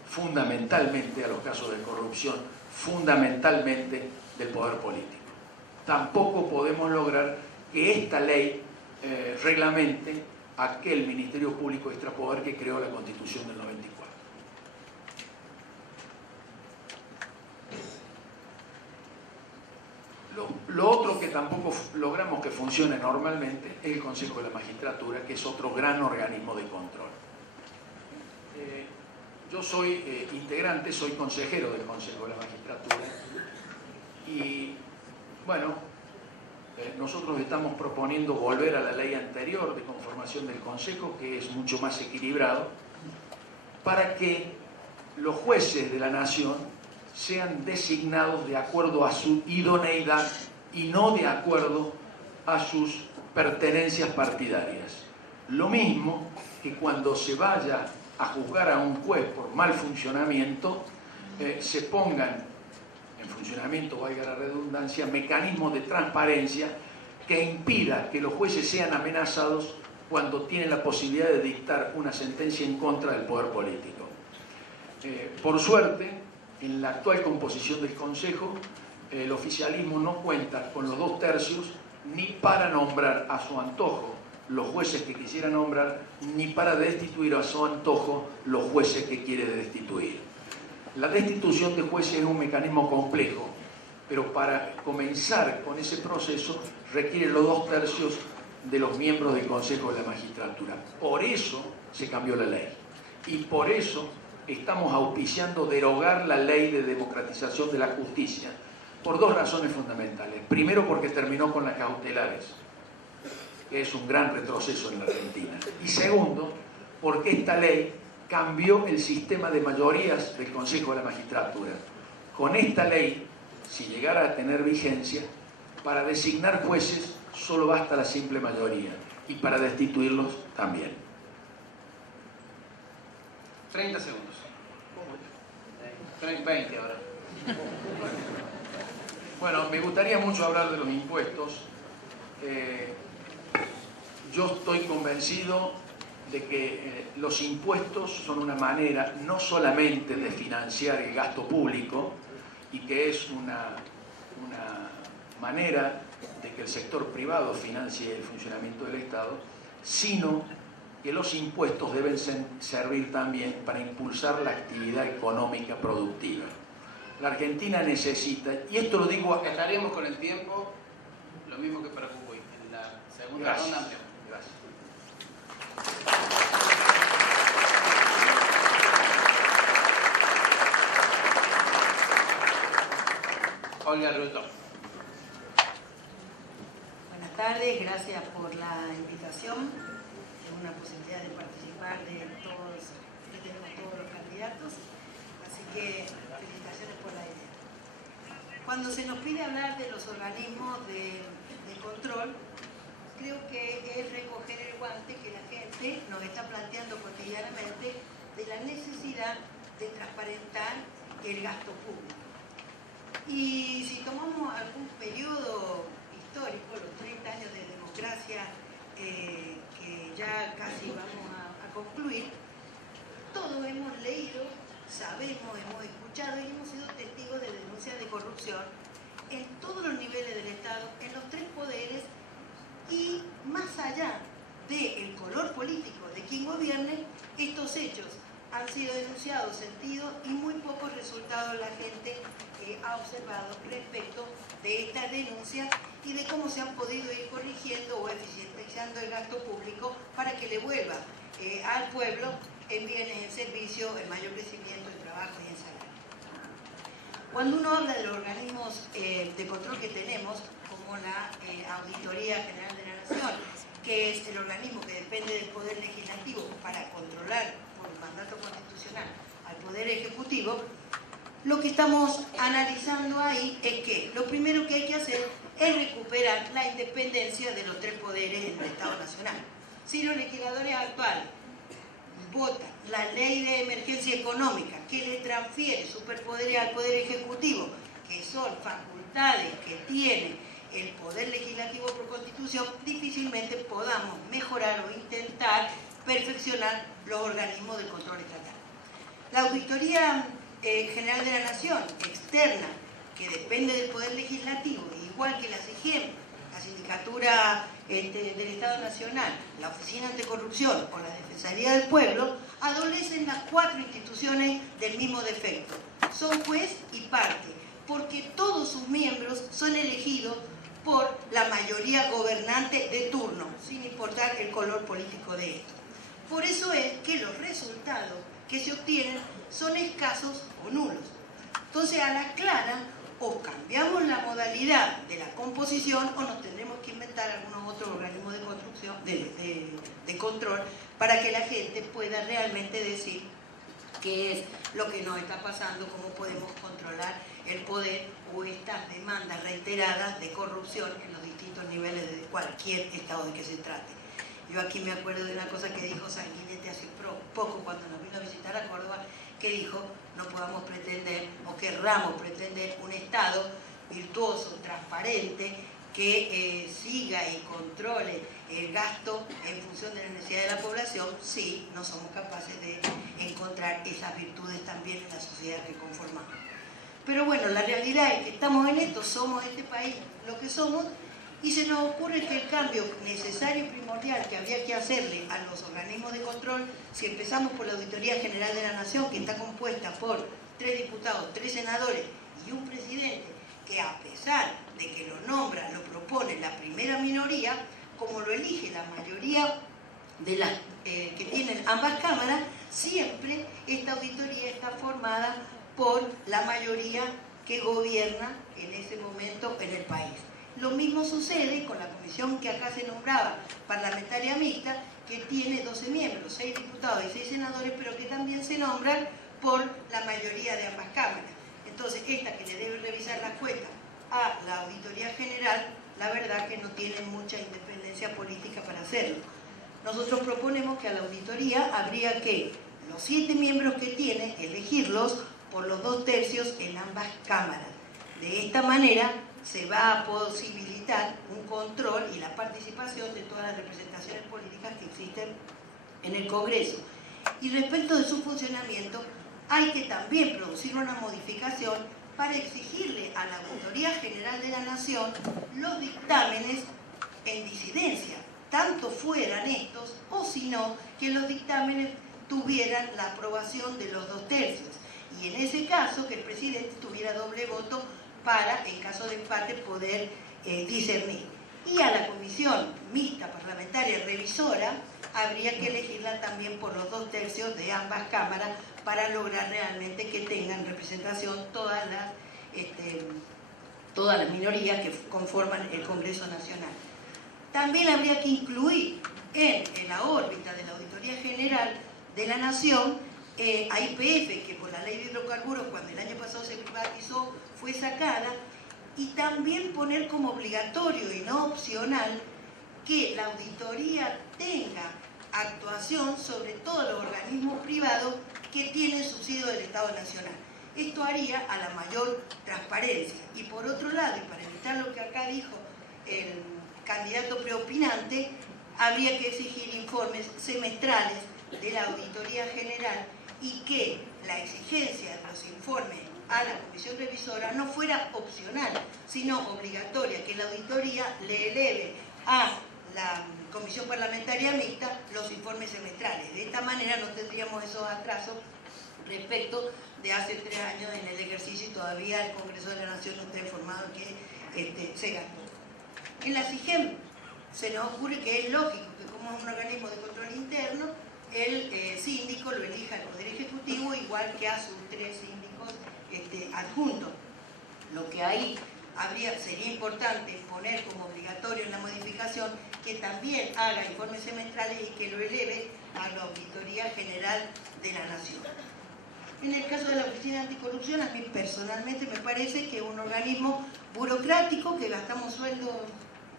fundamentalmente a los casos de corrupción, fundamentalmente del poder político. Tampoco podemos lograr que esta ley reglamente aquel Ministerio Público Extrapoder que creó la Constitución del 94. Lo otro que tampoco logramos que funcione normalmente es el Consejo de la Magistratura, que es otro gran organismo de control. Yo soy integrante, soy consejero del Consejo de la Magistratura y, bueno, nosotros estamos proponiendo volver a la ley anterior de conformación del Consejo, que es mucho más equilibrado, para que los jueces de la Nación sean designados de acuerdo a su idoneidad y no de acuerdo a sus pertenencias partidarias. Lo mismo que cuando se vaya a juzgar a un juez por mal funcionamiento, se pongan en funcionamiento, valga la redundancia, mecanismos de transparencia que impida que los jueces sean amenazados cuando tienen la posibilidad de dictar una sentencia en contra del poder político. Por suerte, en la actual composición del Consejo, el oficialismo no cuenta con los 2/3 ni para nombrar a su antojo los jueces que quisiera nombrar, ni para destituir a su antojo los jueces que quiere destituir. La destitución de jueces es un mecanismo complejo, pero para comenzar con ese proceso requiere los 2/3 de los miembros del Consejo de la Magistratura. Por eso se cambió la ley y por eso estamos auspiciando derogar la ley de democratización de la justicia por dos razones fundamentales. Primero, porque terminó con las cautelares, que es un gran retroceso en la Argentina. Y segundo, porque esta ley cambió el sistema de mayorías del Consejo de la Magistratura. Con esta ley, si llegara a tener vigencia, para designar jueces solo basta la simple mayoría y para destituirlos también. 30 segundos. 20 ahora. Bueno, me gustaría mucho hablar de los impuestos. Yo estoy convencido de que los impuestos son una manera no solamente de financiar el gasto público y que es una manera de que el sector privado financie el funcionamiento del Estado, sino que los impuestos deben servir también para impulsar la actividad económica productiva. La Argentina necesita, y esto lo digo... Estaremos con el tiempo, lo mismo que para Jujuy. En la segunda ronda ampliamos. Gracias. Olga Rutó. Buenas tardes, gracias por la invitación. Es una posibilidad de participar de todos, que tenemos todos los candidatos, así que felicitaciones por la idea. Cuando se nos pide hablar de los organismos de control, creo que es recoger el guante que la gente nos está planteando cotidianamente de la necesidad de transparentar el gasto público. Y si tomamos algún periodo histórico, los 30 años de democracia que ya casi vamos a concluir, todos hemos leído, sabemos, hemos escuchado y hemos sido testigos de denuncias de corrupción en todos los niveles del Estado, en los tres poderes y más allá del color político de quien gobierne, estos hechos han sido denunciados, sentidos y muy pocos resultados la gente ha observado respecto de estas denuncias y de cómo se han podido ir corrigiendo o eficientizando el gasto público para que le vuelva al pueblo en bienes, en servicios, en mayor crecimiento, en trabajo y en salario. Cuando uno habla de los organismos de control que tenemos, como la Auditoría General de la Nación, que es el organismo que depende del Poder Legislativo para controlar por mandato constitucional al Poder Ejecutivo, lo que estamos analizando ahí es que lo primero que hay que hacer es recuperar la independencia de los tres poderes en el Estado Nacional. Si los legisladores actuales votan la ley de emergencia económica que le transfiere superpoderes al Poder Ejecutivo, que son facultades que tiene el Poder Legislativo por Constitución, difícilmente podamos mejorar o intentar perfeccionar los organismos de control estatal. La Auditoría General de la Nación, externa, que depende del Poder Legislativo, igual que la SIGEM, la Sindicatura del Estado Nacional, la Oficina Anticorrupción o la Defensoría del Pueblo, adolecen las cuatro instituciones del mismo defecto. Son juez y parte, porque todos sus miembros son elegidos por la mayoría gobernante de turno, sin importar el color político de esto. Por eso es que los resultados que se obtienen son escasos o nulos. Entonces, a la clara, o cambiamos la modalidad de la composición o nos tendremos que inventar algunos otros organismos de construcción, de control, para que la gente pueda realmente decir qué es lo que nos está pasando, cómo podemos controlar el poder o estas demandas reiteradas de corrupción en los distintos niveles de cualquier estado de que se trate. Yo aquí me acuerdo de una cosa que dijo Sanguinetti hace poco cuando nos vino a visitar a Córdoba, que dijo: no podamos pretender o querramos pretender un Estado virtuoso, transparente, que siga y controle el gasto en función de la necesidad de la población si no somos capaces de encontrar esas virtudes también en la sociedad que conformamos. Pero bueno, la realidad es que estamos en esto, somos este país lo que somos, y se nos ocurre que el cambio necesario y primordial que habría que hacerle a los organismos de control, si empezamos por la Auditoría General de la Nación, que está compuesta por 3 diputados, 3 senadores y un presidente, que a pesar de que lo nombra, lo propone la primera minoría, como lo elige la mayoría de las que tienen ambas cámaras, siempre esta auditoría está formada por la mayoría que gobierna en ese momento en el país. Lo mismo sucede con la comisión que acá se nombraba, parlamentaria mixta, que tiene 12 miembros, 6 diputados y 6 senadores, pero que también se nombran por la mayoría de ambas cámaras. Entonces, esta que le debe revisar las cuentas a la Auditoría General, la verdad que no tiene mucha independencia política para hacerlo. Nosotros proponemos que a la auditoría habría que, los 7 miembros que tiene, elegirlos por los 2/3 en ambas cámaras. De esta manera se va a posibilitar un control y la participación de todas las representaciones políticas que existen en el Congreso. Y respecto de su funcionamiento, hay que también producir una modificación para exigirle a la Auditoría General de la Nación los dictámenes en disidencia, tanto fueran estos o si no, que los dictámenes tuvieran la aprobación de los 2/3. Y en ese caso, que el presidente tuviera doble voto para, en caso de empate, poder discernir. Y a la comisión mixta parlamentaria revisora habría que elegirla también por los 2/3 de ambas cámaras para lograr realmente que tengan representación todas las minorías que conforman el Congreso Nacional. También habría que incluir en la órbita de la Auditoría General de la Nación a YPF, que por la ley de hidrocarburos, cuando el año pasado se privatizó, fue sacada, y también poner como obligatorio y no opcional que la auditoría tenga actuación sobre todos los organismos privados que tienen subsidio del Estado Nacional. Esto haría a la mayor transparencia. Y por otro lado, y para evitar lo que acá dijo el candidato preopinante, habría que exigir informes semestrales de la Auditoría General y que la exigencia de los informes a la comisión revisora no fuera opcional, sino obligatoria, que la auditoría le eleve a la comisión parlamentaria mixta los informes semestrales. De esta manera no tendríamos esos atrasos respecto de hace 3 años en el ejercicio y todavía el Congreso de la Nación no está informado que se gastó. En la SIGEM se nos ocurre que es lógico que como es un organismo de control interno, el síndico lo elija el Poder Ejecutivo igual que a sus 3 síndicos adjuntos. Lo que ahí sería importante poner como obligatorio en la modificación que también haga informes semestrales y que lo eleve a la Auditoría General de la Nación. En el caso de la Oficina Anticorrupción, a mí personalmente me parece que es un organismo burocrático que gastamos sueldo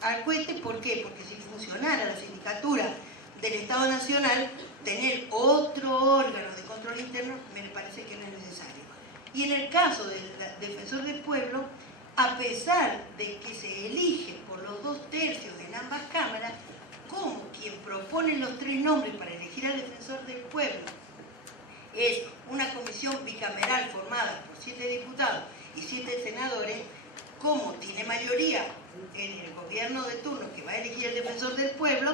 al cohete. ¿Por qué? Porque si funcionara la sindicatura del Estado Nacional, tener otro órgano de control interno me parece que no es necesario. Y en el caso del Defensor del Pueblo, a pesar de que se elige por los 2/3 en ambas cámaras, como quien propone los 3 nombres para elegir al Defensor del Pueblo es una comisión bicameral formada por 7 diputados y 7 senadores, como tiene mayoría en el gobierno de turno que va a elegir el Defensor del Pueblo,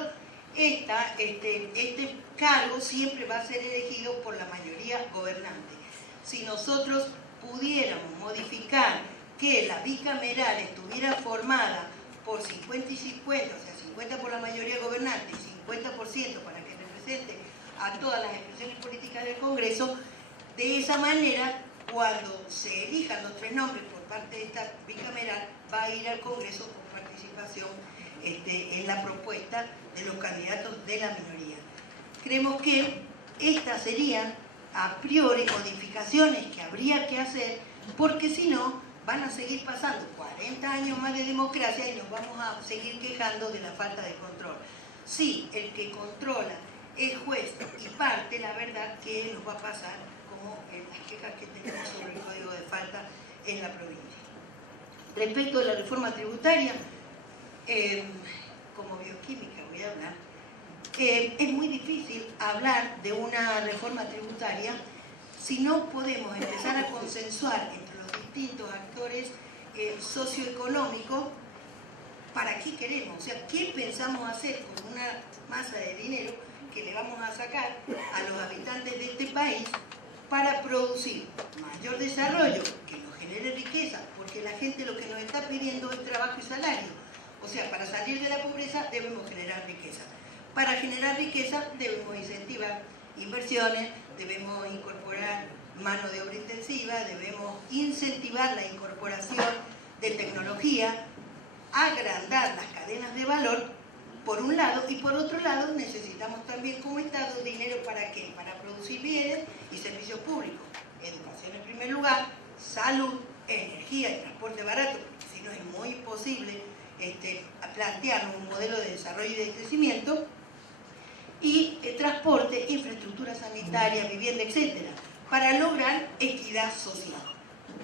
este cargo siempre va a ser elegido por la mayoría gobernante. Si nosotros pudiéramos modificar que la bicameral estuviera formada por 50 y 50, o sea, 50 por la mayoría gobernante y 50% para que represente a todas las expresiones políticas del Congreso, de esa manera, cuando se elijan los 3 nombres por parte de esta bicameral, va a ir al Congreso con participación en la propuesta de los candidatos de la minoría. Creemos que estas serían a priori modificaciones que habría que hacer, porque si no van a seguir pasando 40 años más de democracia y nos vamos a seguir quejando de la falta de control. Sí, el que controla es juez y parte, la verdad que nos va a pasar como en las quejas que tenemos sobre el código de falta en la provincia. Respecto a la reforma tributaria, como bioquímica voy a hablar, es muy difícil hablar de una reforma tributaria si no podemos empezar a consensuar entre los distintos actores socioeconómicos para qué queremos, o sea, qué pensamos hacer con una masa de dinero que le vamos a sacar a los habitantes de este país para producir mayor desarrollo, que nos genere riqueza, porque la gente lo que nos está pidiendo es trabajo y salario. O sea, para salir de la pobreza debemos generar riqueza. Para generar riqueza debemos incentivar inversiones, debemos incorporar mano de obra intensiva, debemos incentivar la incorporación de tecnología, agrandar las cadenas de valor, por un lado, y por otro lado necesitamos también como Estado dinero ¿para qué? Para producir bienes y servicios públicos. Educación en primer lugar, salud, energía y transporte barato, si no es muy imposible plantear un modelo de desarrollo y de crecimiento, y transporte, infraestructura sanitaria, vivienda, etcétera, para lograr equidad social.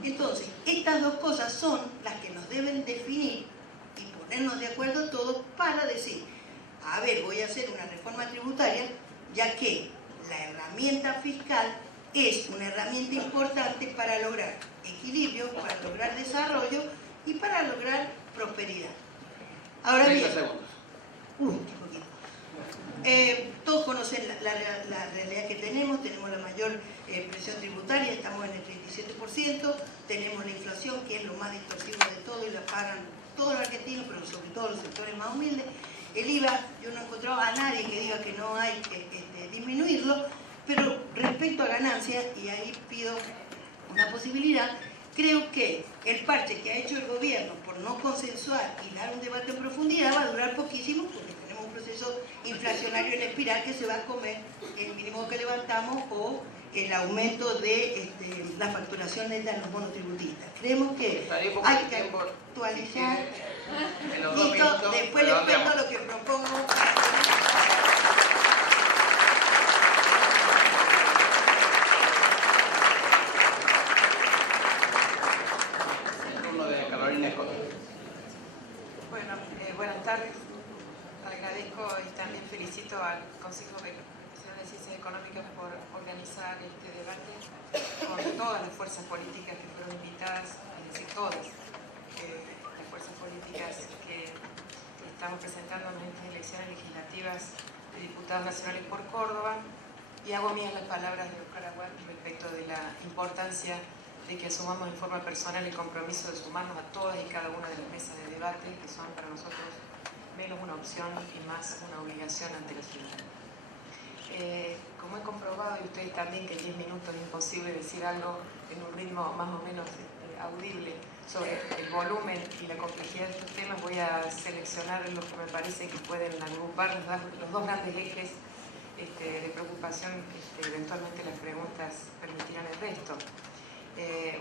Entonces, estas 2 cosas son las que nos deben definir y ponernos de acuerdo todos para decir, a ver, voy a hacer una reforma tributaria, ya que la herramienta fiscal es una herramienta importante para lograr equilibrio, para lograr desarrollo y para lograr prosperidad. Ahora bien, 30 segundos. Todos conocen la realidad que tenemos la mayor presión tributaria, estamos en el 37%, tenemos la inflación que es lo más distorsivo de todo y la pagan todos los argentinos, pero sobre todo los sectores más humildes. El IVA, yo no he encontrado a nadie que diga que no hay que disminuirlo, pero respecto a ganancias, y ahí pido una posibilidad, creo que el parche que ha hecho el gobierno por no consensuar y dar un debate en profundidad va a durar poquísimo, porque tenemos un proceso inflacionario en espiral que se va a comer el mínimo que levantamos o el aumento de la facturación neta de los monotributistas. Creemos que hay que actualizar. Listo, después les cuento lo que propongo. Bueno, buenas tardes. Agradezco y también felicito al Consejo Nacional de Ciencias Económicas por organizar este debate con todas las fuerzas políticas que fueron invitadas, es decir, todas las fuerzas políticas que estamos presentando en estas elecciones legislativas de diputados nacionales por Córdoba, y hago mías las palabras de Oscar Aguad respecto de la importancia de que asumamos en forma personal el compromiso de sumarnos a todas y cada una de las mesas de debate, que son para nosotros menos una opción y más una obligación ante la ciudadanía. Como he comprobado, y ustedes también, que en 10 minutos es imposible decir algo en un ritmo más o menos audible sobre el volumen y la complejidad de estos temas, voy a seleccionar los que me parece que pueden agrupar los dos grandes ejes de preocupación. Eventualmente las preguntas permitirán el resto.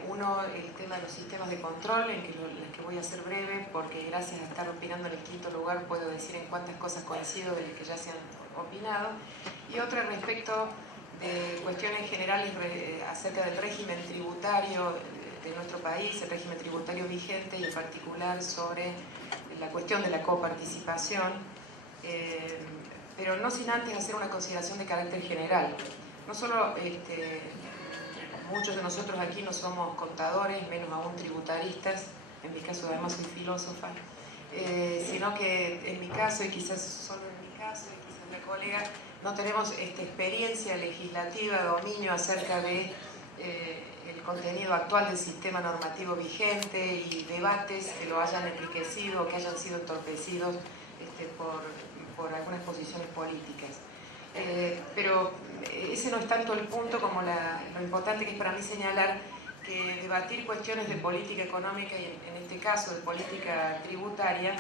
Uno, el tema de los sistemas de control, en las que voy a ser breve, porque gracias a estar opinando en el quinto lugar puedo decir en cuántas cosas coincido de las que ya se han opinado. Y otra respecto de cuestiones generales acerca del régimen tributario de nuestro país, el régimen tributario vigente, y en particular sobre la cuestión de la coparticipación, pero no sin antes hacer una consideración de carácter general. No solo muchos de nosotros aquí no somos contadores, menos aún tributaristas, en mi caso además soy filósofa, sino que en mi caso, y quizás solo en mi caso, y quizás la colega, no tenemos experiencia legislativa, dominio acerca de el contenido actual del sistema normativo vigente y debates que lo hayan enriquecido o que hayan sido entorpecidos por algunas posiciones políticas. Pero ese no es tanto el punto como lo importante que es para mí señalar que debatir cuestiones de política económica y en este caso de política tributaria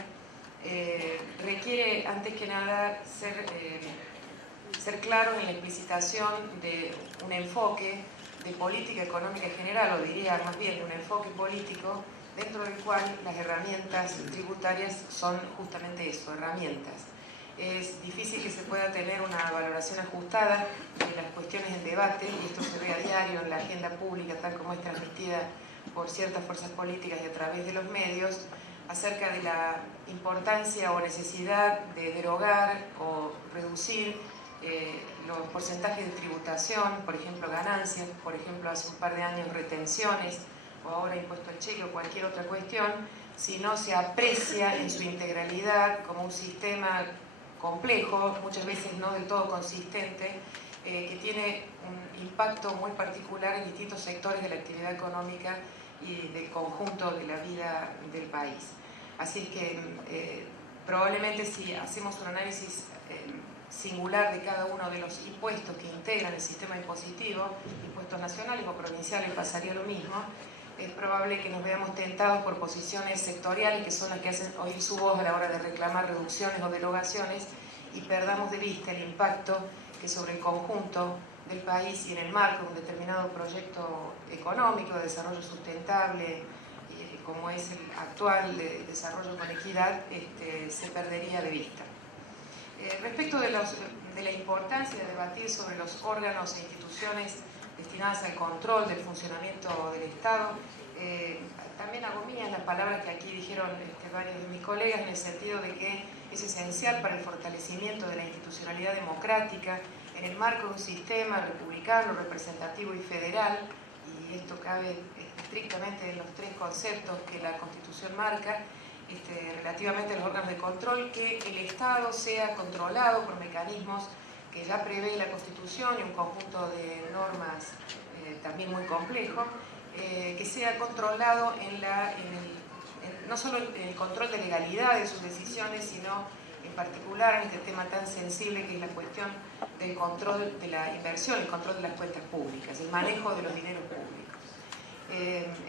requiere antes que nada ser claro en la explicitación de un enfoque de política económica en general, o diría más bien de un enfoque político dentro del cual las herramientas tributarias son justamente eso, herramientas. Es difícil que se pueda tener una valoración ajustada de las cuestiones en debate, y esto se ve a diario en la agenda pública tal como es transmitida por ciertas fuerzas políticas y a través de los medios, acerca de la importancia o necesidad de derogar o reducir los porcentajes de tributación, por ejemplo ganancias, por ejemplo hace un par de años retenciones, o ahora impuesto al cheque o cualquier otra cuestión, si no se aprecia en su integralidad como un sistema complejo, muchas veces no del todo consistente, que tiene un impacto muy particular en distintos sectores de la actividad económica y del conjunto de la vida del país. Así es que probablemente si hacemos un análisis singular de cada uno de los impuestos que integran el sistema impositivo, impuestos nacionales o provinciales, pasaría lo mismo. Es probable que nos veamos tentados por posiciones sectoriales que son las que hacen oír su voz a la hora de reclamar reducciones o derogaciones, y perdamos de vista el impacto que sobre el conjunto del país y en el marco de un determinado proyecto económico de desarrollo sustentable, como es el actual de desarrollo con equidad, se perdería de vista. Respecto de la importancia de debatir sobre los órganos e instituciones destinadas al control del funcionamiento del Estado, también hago mías las palabras que aquí dijeron varios de mis colegas, en el sentido de que es esencial para el fortalecimiento de la institucionalidad democrática en el marco de un sistema republicano, representativo y federal, y esto cabe estrictamente en los tres conceptos que la Constitución marca, relativamente a los órganos de control, que el Estado sea controlado por mecanismos que ya prevé la Constitución y un conjunto de normas también muy complejo, que sea controlado no solo en el control de legalidad de sus decisiones, sino en particular en este tema tan sensible que es la cuestión del control de la inversión, el control de las cuentas públicas, el manejo de los dineros públicos.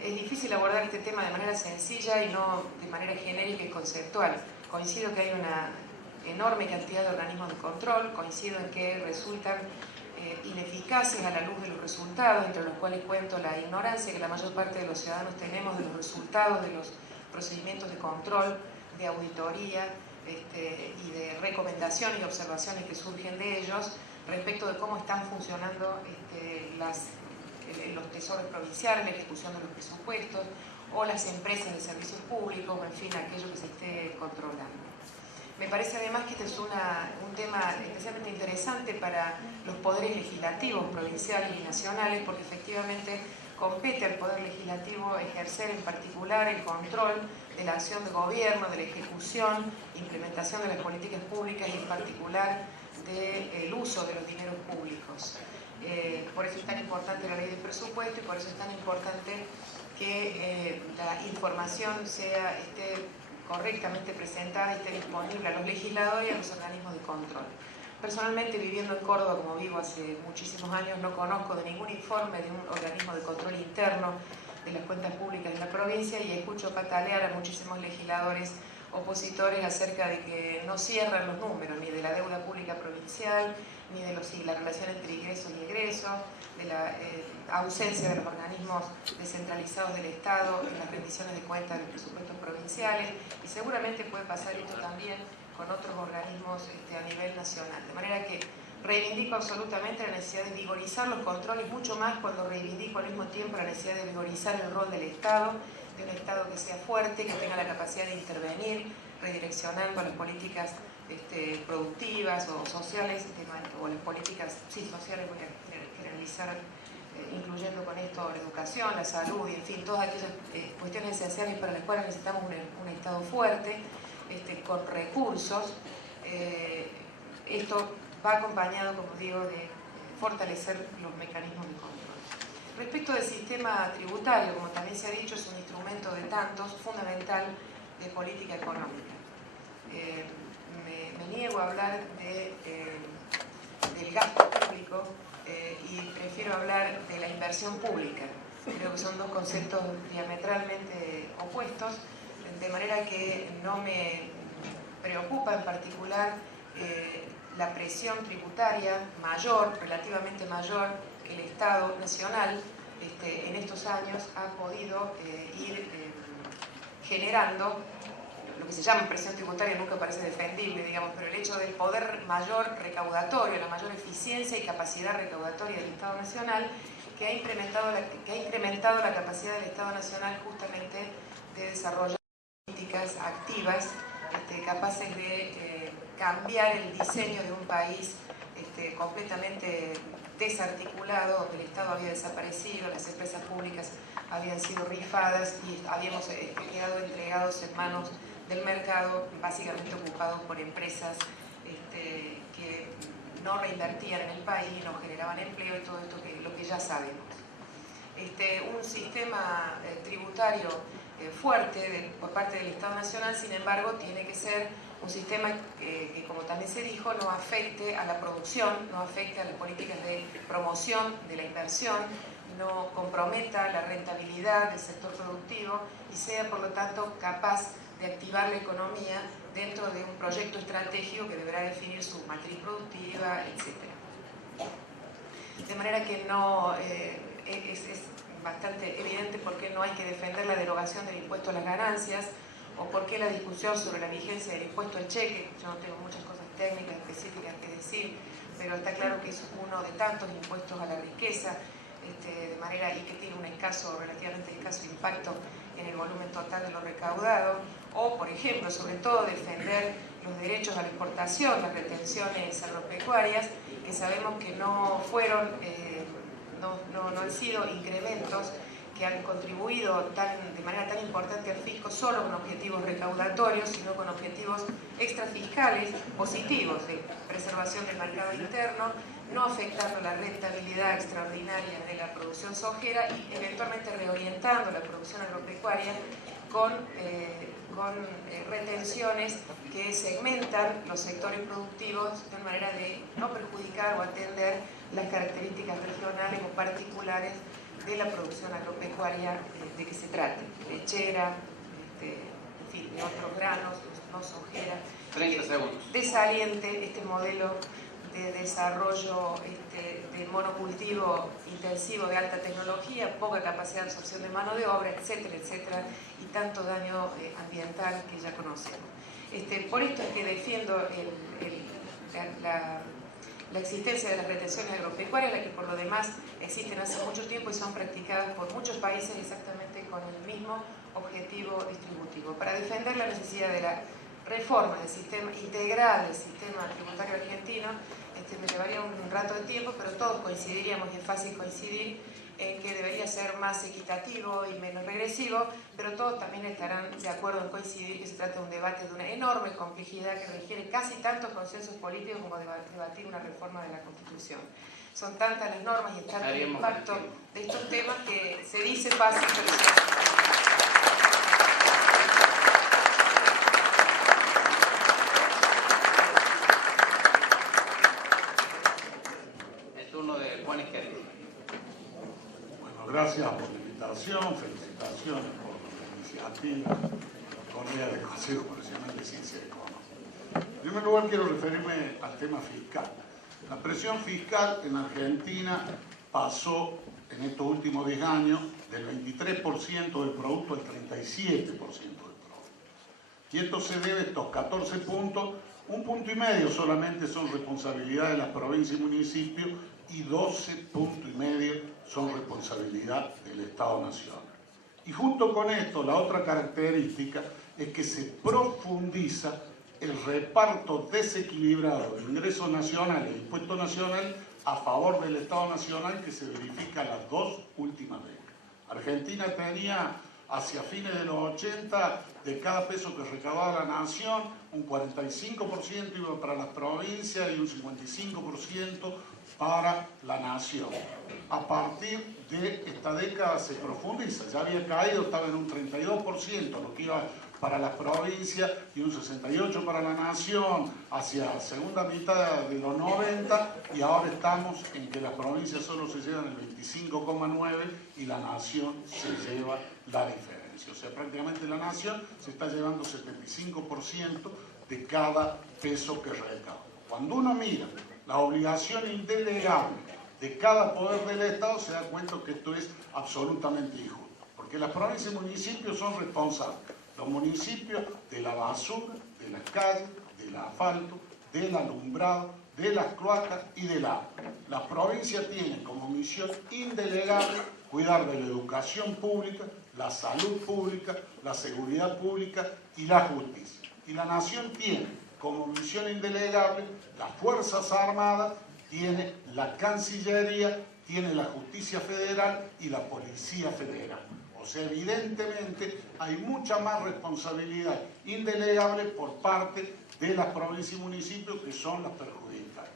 Es difícil abordar este tema de manera sencilla y no de manera genérica y conceptual. Coincido que hay una enorme cantidad de organismos de control, coincido en que resultan ineficaces a la luz de los resultados, entre los cuales cuento la ignorancia que la mayor parte de los ciudadanos tenemos de los resultados de los procedimientos de control, de auditoría y de recomendaciones y observaciones que surgen de ellos respecto de cómo están funcionando los tesoros provinciales, la ejecución de los presupuestos o las empresas de servicios públicos, o en fin, aquello que se esté controlando. Me parece además que este es un tema especialmente interesante para los poderes legislativos provinciales y nacionales, porque efectivamente compete al Poder Legislativo ejercer en particular el control de la acción de gobierno, de la ejecución, implementación de las políticas públicas y en particular del uso de los dineros públicos. Por eso es tan importante la ley de presupuesto y por eso es tan importante que la información esté correctamente presentada y esté disponible a los legisladores y a los organismos de control. Personalmente, viviendo en Córdoba, como vivo hace muchísimos años, no conozco de ningún informe de un organismo de control interno de las cuentas públicas de la provincia y escucho patalear a muchísimos legisladores opositores acerca de que no cierran los números, ni de la deuda pública provincial, ni de la relación entre ingresos y egresos, de la ausencia de los organismos descentralizados del Estado en las rendiciones de cuentas de los presupuestos provinciales, y seguramente puede pasar esto también con otros organismos a nivel nacional. De manera que reivindico absolutamente la necesidad de vigorizar los controles, mucho más cuando reivindico al mismo tiempo la necesidad de vigorizar el rol del Estado, de un Estado que sea fuerte, que tenga la capacidad de intervenir, redireccionando las políticas productivas o sociales, o las políticas sociales, voy a generalizar, incluyendo con esto la educación, la salud, y en fin, todas aquellas cuestiones esenciales para las cuales necesitamos un Estado fuerte, con recursos. Esto va acompañado, como digo, de fortalecer los mecanismos de control. Respecto del sistema tributario, como también se ha dicho, es un instrumento de tantos fundamental de política económica. Me niego a hablar del gasto público y prefiero hablar de la inversión pública. Creo que son dos conceptos diametralmente opuestos, de manera que no me preocupa en particular la presión tributaria mayor, relativamente mayor, que el Estado nacional en estos años ha podido ir generando. Lo que se llama presión tributaria nunca parece defendible, digamos, pero el hecho del poder mayor recaudatorio, la mayor eficiencia y capacidad recaudatoria del Estado Nacional, que ha incrementado la capacidad del Estado Nacional justamente de desarrollar políticas activas capaces de cambiar el diseño de un país completamente desarticulado, donde el Estado había desaparecido, las empresas públicas habían sido rifadas y habíamos quedado entregados en manos del mercado, básicamente ocupados por empresas que no reinvertían en el país, no generaban empleo y todo esto lo que ya sabemos. Un sistema tributario fuerte por parte del Estado Nacional, sin embargo, tiene que ser un sistema que, como también se dijo, no afecte a la producción, no afecte a las políticas de promoción de la inversión, no comprometa la rentabilidad del sector productivo y sea, por lo tanto, capaz de activar la economía dentro de un proyecto estratégico que deberá definir su matriz productiva, etc. De manera que no es bastante evidente por qué no hay que defender la derogación del impuesto a las ganancias o por qué la discusión sobre la vigencia del impuesto al cheque. Yo no tengo muchas cosas técnicas específicas que decir, pero está claro que es uno de tantos impuestos a la riqueza, de manera y que tiene un relativamente escaso impacto en el volumen total de lo recaudado, o por ejemplo, sobre todo defender los derechos a la exportación, las retenciones agropecuarias, que sabemos que no fueron, no han sido incrementos que han contribuido de manera tan importante al fisco solo con objetivos recaudatorios, sino con objetivos extrafiscales positivos de preservación del mercado interno, no afectando la rentabilidad extraordinaria de la producción sojera y eventualmente reorientando la producción agropecuaria con retenciones que segmentan los sectores productivos de manera de no perjudicar o atender las características regionales o particulares de la producción agropecuaria de que se trate, lechera, en fin, de otros granos, no sojera. 30 segundos. Desaliente este modelo de desarrollo de monocultivo intensivo de alta tecnología, poca capacidad de absorción de mano de obra, etcétera, etcétera, y tanto daño ambiental que ya conocemos. Por esto es que defiendo la existencia de las retenciones agropecuarias, las que por lo demás existen hace mucho tiempo y son practicadas por muchos países exactamente con el mismo objetivo distributivo. Para defender la necesidad de la reforma del sistema integral del sistema tributario argentino, me llevaría un rato de tiempo, pero todos coincidiríamos, y es fácil coincidir, en que debería ser más equitativo y menos regresivo, pero todos también estarán de acuerdo en coincidir que se trata de un debate de una enorme complejidad que requiere casi tantos consensos políticos como debatir una reforma de la Constitución. son tantas las normas y tanto el Estaríamos impacto con el tiempo. de estos temas que se dice fácil, pero se hace. El turno de Juan Esquerra. Bueno, gracias por la invitación, felicitaciones por la iniciativa, Correa del Consejo Profesional de Ciencias Económicas. En primer lugar, quiero referirme al tema fiscal. La presión fiscal en Argentina pasó en estos últimos 10 años del 23% del producto al 37% del producto. Y esto se debe a estos 14 puntos, 1,5 puntos solamente son responsabilidad de las provincias y municipios y 12,5 puntos son responsabilidad del Estado Nacional. Y junto con esto, la otra característica es que se profundiza el reparto desequilibrado de ingresos nacionales e impuestos nacionales a favor del Estado Nacional que se verifica las dos últimas décadas. Argentina tenía hacia fines de los 80, de cada peso que recaudaba la nación, un 45% iba para las provincias y un 55% para la nación. A partir de esta década se profundiza, ya había caído, estaba en un 32% lo que iba para las provincias y un 68% para la nación hacia la segunda mitad de los 90, y ahora estamos en que las provincias solo se llevan el 25,9% y la nación se lleva la diferencia. O sea, prácticamente la nación se está llevando 75% de cada peso que recauda. Cuando uno mira la obligación indelegable de cada poder del Estado, se da cuenta que esto es absolutamente injusto, porque las provincias y municipios son responsables. Los municipios de la basura, de las calles, del asfalto, del alumbrado, de las cloacas y del agua. Las provincias tienen como misión indelegable cuidar de la educación pública, la salud pública, la seguridad pública y la justicia. Y la nación tiene como misión indelegable las Fuerzas Armadas, tiene la Cancillería, tiene la Justicia Federal y la Policía Federal. O sea, evidentemente hay mucha más responsabilidad indelegable por parte de las provincias y municipios que son las perjudicadas.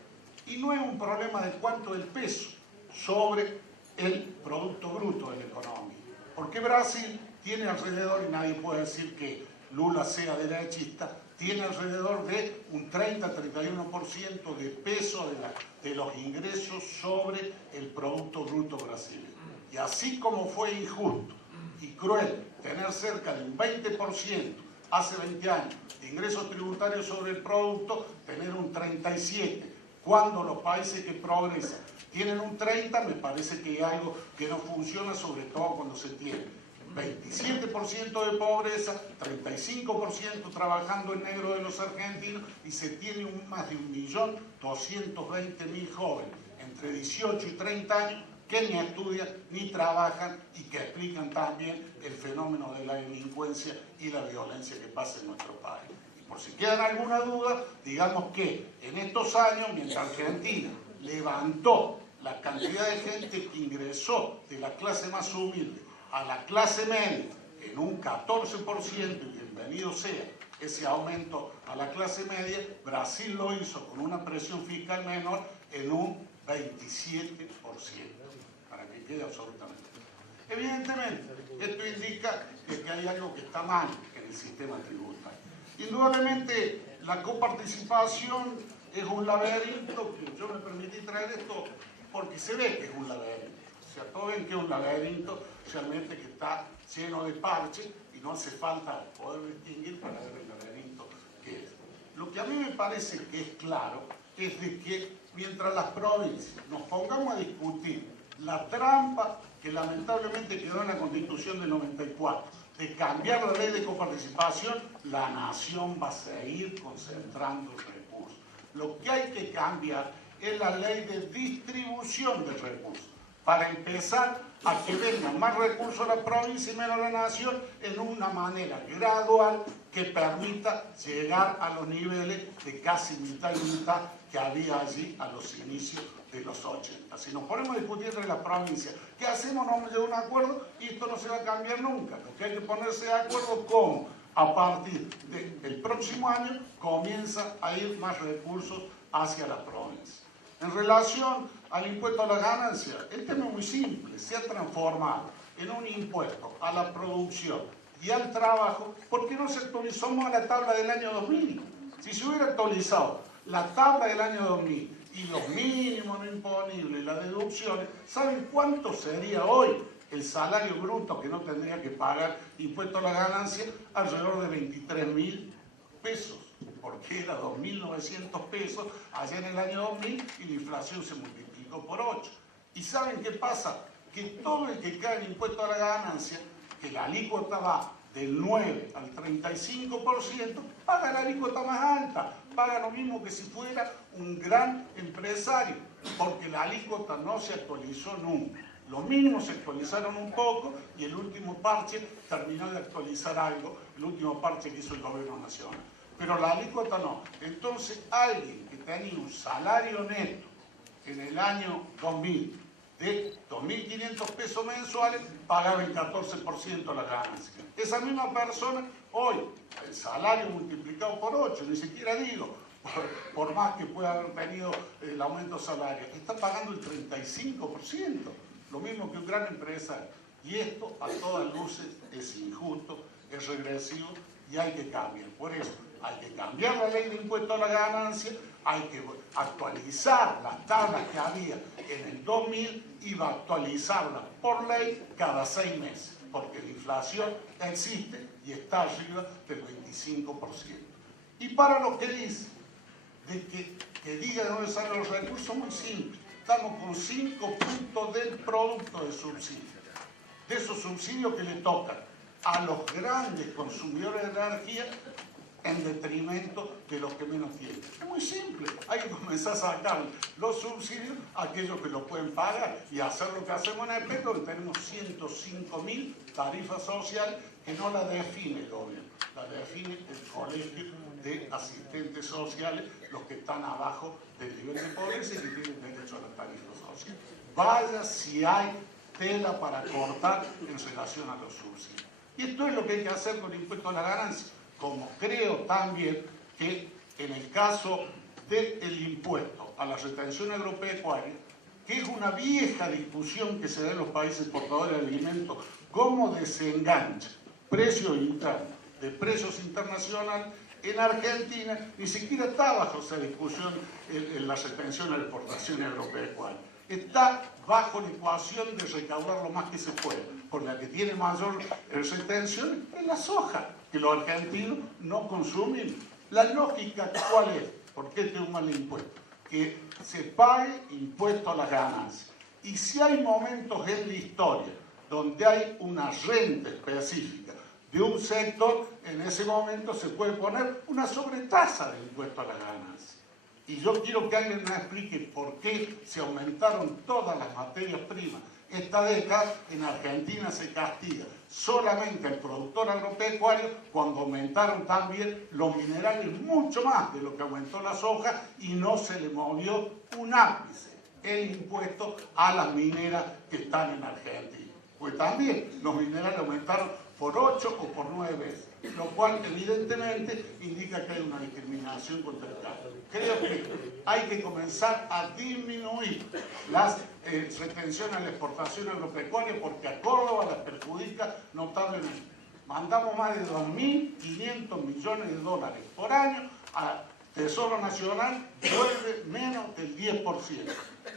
Y no es un problema de cuánto es el peso sobre el Producto Bruto de la economía. Porque Brasil tiene alrededor, y nadie puede decir que Lula sea derechista, tiene alrededor de un 30-31% de peso de los ingresos sobre el Producto Bruto brasileño. Y así como fue injusto y cruel tener cerca de un 20% hace 20 años de ingresos tributarios sobre el producto, tener un 37%, cuando los países que progresan tienen un 30%, me parece que hay algo que no funciona, sobre todo cuando se tiene 27% de pobreza, 35% trabajando en negro de los argentinos y se tiene más de 1.220.000 jóvenes entre 18 y 30 años que ni estudian ni trabajan y que explican también el fenómeno de la delincuencia y la violencia que pasa en nuestro país. Y por si quedan alguna duda, digamos que en estos años, mientras Argentina levantó la cantidad de gente que ingresó de la clase más humilde a la clase media en un 14%, y bienvenido sea ese aumento a la clase media, Brasil lo hizo con una presión fiscal menor en un 27%, para que quede absolutamente claro. Evidentemente, esto indica que hay algo que está mal en el sistema tributario. Indudablemente, la coparticipación es un laberinto, que yo me permití traer esto porque se ve que es un laberinto. O sea, todos ven que es un laberinto, realmente que está lleno de parches y no hace falta poder distinguir para ver el laberinto que es. Lo que a mí me parece que es claro es de que mientras las provincias nos pongamos a discutir la trampa que lamentablemente quedó en la Constitución del 94, de cambiar la ley de coparticipación, la nación va a seguir concentrando recursos. Lo que hay que cambiar es la ley de distribución de recursos, para empezar a que vengan más recursos a la provincia y menos a la nación en una manera gradual que permita llegar a los niveles de casi mitad y mitad que había allí a los inicios de los 80. Si nos ponemos a discutir entre las provincias, ¿qué hacemos? No vamos a llegar a un acuerdo y esto no se va a cambiar nunca, porque hay que ponerse de acuerdo cómo a partir del próximo año comienza a ir más recursos hacia las provincias. En relación al impuesto a la ganancia, el tema es muy simple, se ha transformado en un impuesto a la producción y al trabajo porque no se actualizó más la tabla del año 2000. Si se hubiera actualizado la tabla del año 2000 y los mínimos no imponibles, las deducciones, ¿saben cuánto sería hoy el salario bruto que no tendría que pagar impuesto a la ganancia? Alrededor de 23.000 pesos, porque era 2.900 pesos allá en el año 2000 y la inflación se multiplicó por 8. ¿Y saben qué pasa? Que todo el que cae en impuesto a la ganancia, que la alícuota va del 9 al 35%, paga la alícuota más alta, paga lo mismo que si fuera un gran empresario, porque la alícuota no se actualizó nunca. Los mínimos se actualizaron un poco y el último parche terminó de actualizar algo, el último parche que hizo el gobierno nacional. Pero la alícuota no. Entonces alguien que tenía un salario neto en el año 2000 de 2.500 pesos mensuales, pagaba el 14% la ganancia. Esa misma persona, hoy, el salario multiplicado por 8, ni siquiera digo, por más que pueda haber tenido el aumento salarial, está pagando el 35%, lo mismo que un gran empresario. Y esto, a todas luces, es injusto, es regresivo y hay que cambiar. Por eso, hay que cambiar la ley de impuesto a la ganancia, hay que actualizar las tablas que había en el 2000 y va a actualizarlas por ley cada 6 meses, porque la inflación existe y está arriba del 25%. Y para lo que dice, de que diga de dónde salen los recursos, muy simple. Estamos con 5 puntos del producto de subsidio. De esos subsidios que le tocan a los grandes consumidores de energía en detrimento de los que menos tienen. Es muy simple, hay que comenzar a sacar los subsidios a aquellos que lo pueden pagar y hacer lo que hacemos en el PET, donde tenemos 105.000 tarifas sociales que no la define el gobierno, la define el colegio de asistentes sociales, los que están abajo del nivel de pobreza y que tienen derecho a las tarifas sociales. Vaya si hay tela para cortar en relación a los subsidios. Y esto es lo que hay que hacer con el impuesto a la ganancia, como creo también que en el caso del impuesto a la retención agropecuaria, que es una vieja discusión que se da en los países exportadores de alimentos, cómo desengancha precios internos de precios internacionales. En Argentina ni siquiera está bajo esa discusión en la retención a la exportación agropecuaria. Está bajo la ecuación de recaudar lo más que se puede, por la que tiene mayor retención es la soja, que los argentinos no consumen. La lógica, ¿cuál es? ¿Por qué tiene un mal impuesto? Que se pague impuesto a las ganancias. Y si hay momentos en la historia donde hay una renta específica de un sector, en ese momento se puede poner una sobretasa de impuesto a las ganancias. Y yo quiero que alguien me explique por qué se aumentaron todas las materias primas. Esta década en Argentina se castiga solamente al productor agropecuario cuando aumentaron también los minerales mucho más de lo que aumentó la soja y no se le movió un ápice el impuesto a las mineras que están en Argentina. Pues también los minerales aumentaron por 8 o por 9 veces, lo cual evidentemente indica que hay una discriminación contra el campo. Creo que hay que comenzar a disminuir las retenciones a la exportación agropecuaria porque a Córdoba las perjudica notablemente. Mandamos más de 2.500 millones de dólares por año al Tesoro Nacional, vuelve menos del 10%.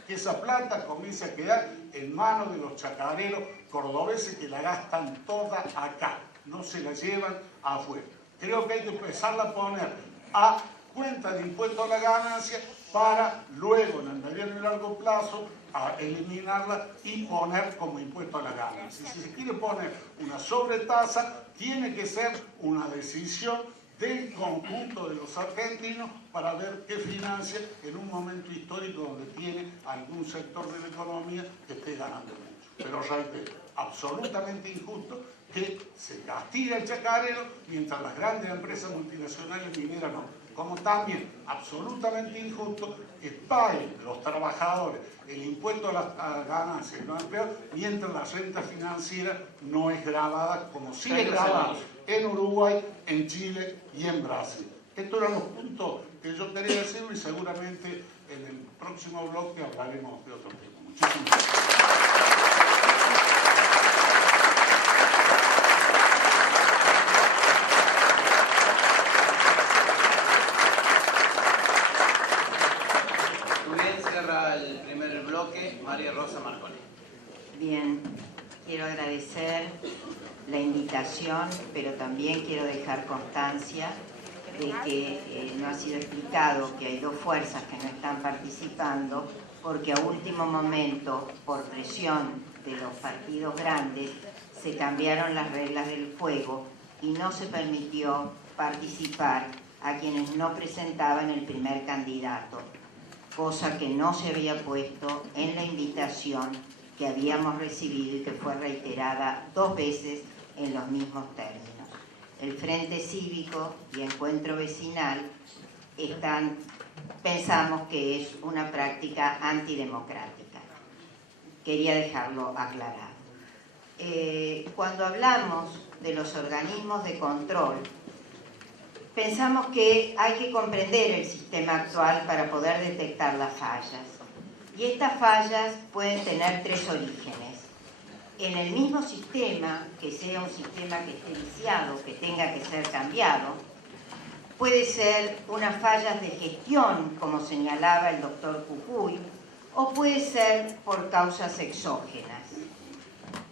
Que esa plata comience a quedar en manos de los chacareros cordobeses que la gastan toda acá, no se la llevan afuera. Creo que hay que empezarla a poner a cuenta de impuesto a la ganancia para luego, en el mediano y largo plazo, a eliminarla y poner como impuesto a la ganancia. Si se quiere poner una sobretasa, tiene que ser una decisión del conjunto de los argentinos para ver qué financia en un momento histórico donde tiene algún sector de la economía que esté ganando mucho. Pero reitero, absolutamente injusto que se castigue al chacarero mientras las grandes empresas multinacionales mineras no. Como también absolutamente injusto que paguen los trabajadores el impuesto a las ganancias y los empleados mientras la renta financiera no es grabada como sí es grabada en Uruguay, en Chile y en Brasil. Estos eran los puntos que yo quería decir y seguramente en el próximo bloque hablaremos de otro tema. Muchísimas gracias. El primer bloque, María Rosa Marconi. Bien, quiero agradecer la invitación, pero también quiero dejar constancia de que no ha sido explicado que hay dos fuerzas que no están participando, porque a último momento, por presión de los partidos grandes, se cambiaron las reglas del juego y no se permitió participar a quienes no presentaban el primer candidato, cosa que no se había puesto en la invitación que habíamos recibido y que fue reiterada 2 veces en los mismos términos. El Frente Cívico y Encuentro Vecinal pensamos que es una práctica antidemocrática. Quería dejarlo aclarado. Cuando hablamos de los organismos de control, pensamos que hay que comprender el sistema actual para poder detectar las fallas. Y estas fallas pueden tener 3 orígenes. En el mismo sistema, que sea un sistema que esté viciado, que tenga que ser cambiado, puede ser unas fallas de gestión, como señalaba el doctor Cucuy, o puede ser por causas exógenas.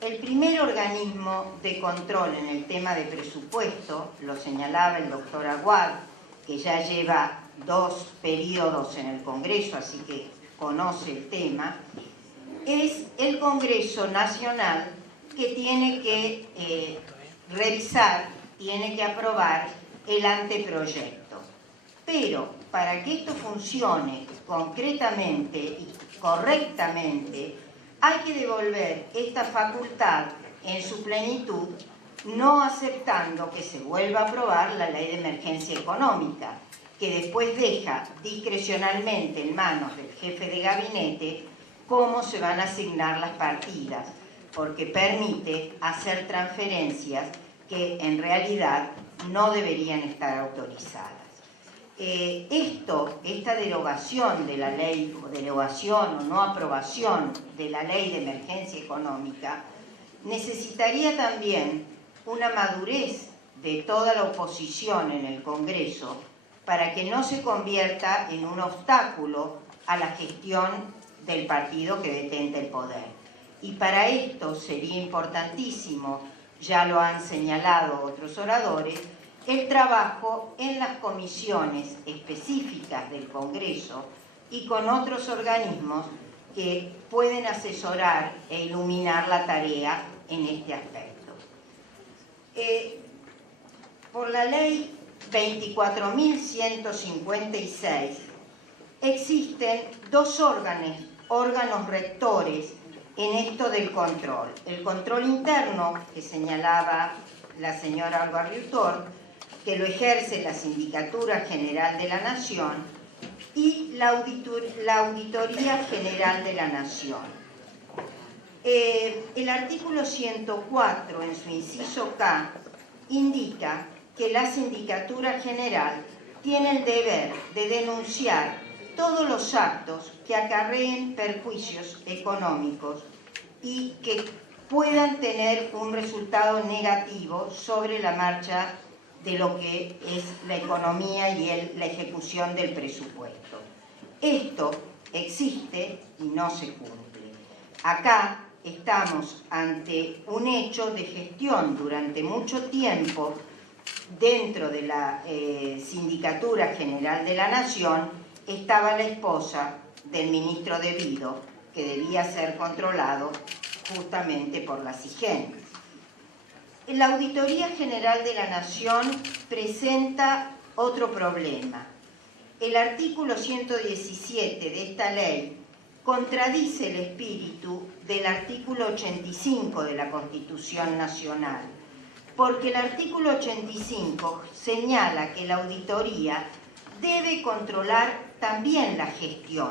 El primer organismo de control en el tema de presupuesto, lo señalaba el doctor Aguad, que ya lleva 2 periodos en el Congreso, así que conoce el tema, es el Congreso Nacional, que tiene que revisar, tiene que aprobar el anteproyecto. Pero para que esto funcione concretamente y correctamente, hay que devolver esta facultad en su plenitud, no aceptando que se vuelva a aprobar la Ley de Emergencia Económica, que después deja discrecionalmente en manos del jefe de gabinete cómo se van a asignar las partidas, porque permite hacer transferencias que en realidad no deberían estar autorizadas. Esta derogación de la ley, o derogación o no aprobación de la Ley de Emergencia Económica, necesitaría también una madurez de toda la oposición en el Congreso para que no se convierta en un obstáculo a la gestión del partido que detenta el poder. Y para esto sería importantísimo, ya lo han señalado otros oradores, el trabajo en las comisiones específicas del Congreso y con otros organismos que pueden asesorar e iluminar la tarea en este aspecto. Por la ley 24.156 existen 2 órganos rectores en esto del control. El control interno, que señalaba la señora Alba Riutor, que lo ejerce la Sindicatura General de la Nación, y la Auditoría General de la Nación. El artículo 104, en su inciso K, indica que la Sindicatura General tiene el deber de denunciar todos los actos que acarreen perjuicios económicos y que puedan tener un resultado negativo sobre la marcha de lo que es la economía y la ejecución del presupuesto. Esto existe y no se cumple. Acá estamos ante un hecho de gestión durante mucho tiempo dentro de la Sindicatura General de la Nación. Estaba la esposa del ministro De Vido, que debía ser controlado justamente por la SIGEN. La Auditoría General de la Nación presenta otro problema. El artículo 117 de esta ley contradice el espíritu del artículo 85 de la Constitución Nacional, porque el artículo 85 señala que la auditoría debe controlar también la gestión,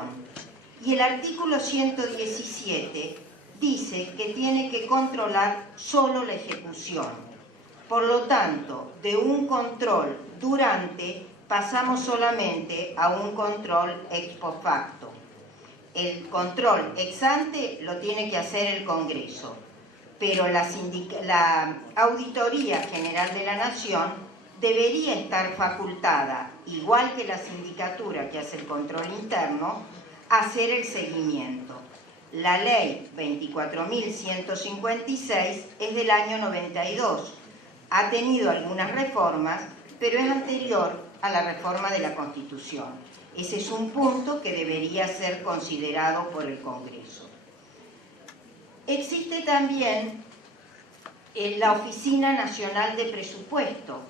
y el artículo 117 dice que tiene que controlar solo la ejecución. Por lo tanto, de un control durante pasamos solamente a un control ex post facto. El control ex ante lo tiene que hacer el Congreso, pero la Auditoría General de la Nación debería estar facultada, igual que la sindicatura que hace el control interno, a hacer el seguimiento. La ley 24.156 es del año 92. Ha tenido algunas reformas, pero es anterior a la reforma de la Constitución. Ese es un punto que debería ser considerado por el Congreso. Existe también la Oficina Nacional de Presupuesto.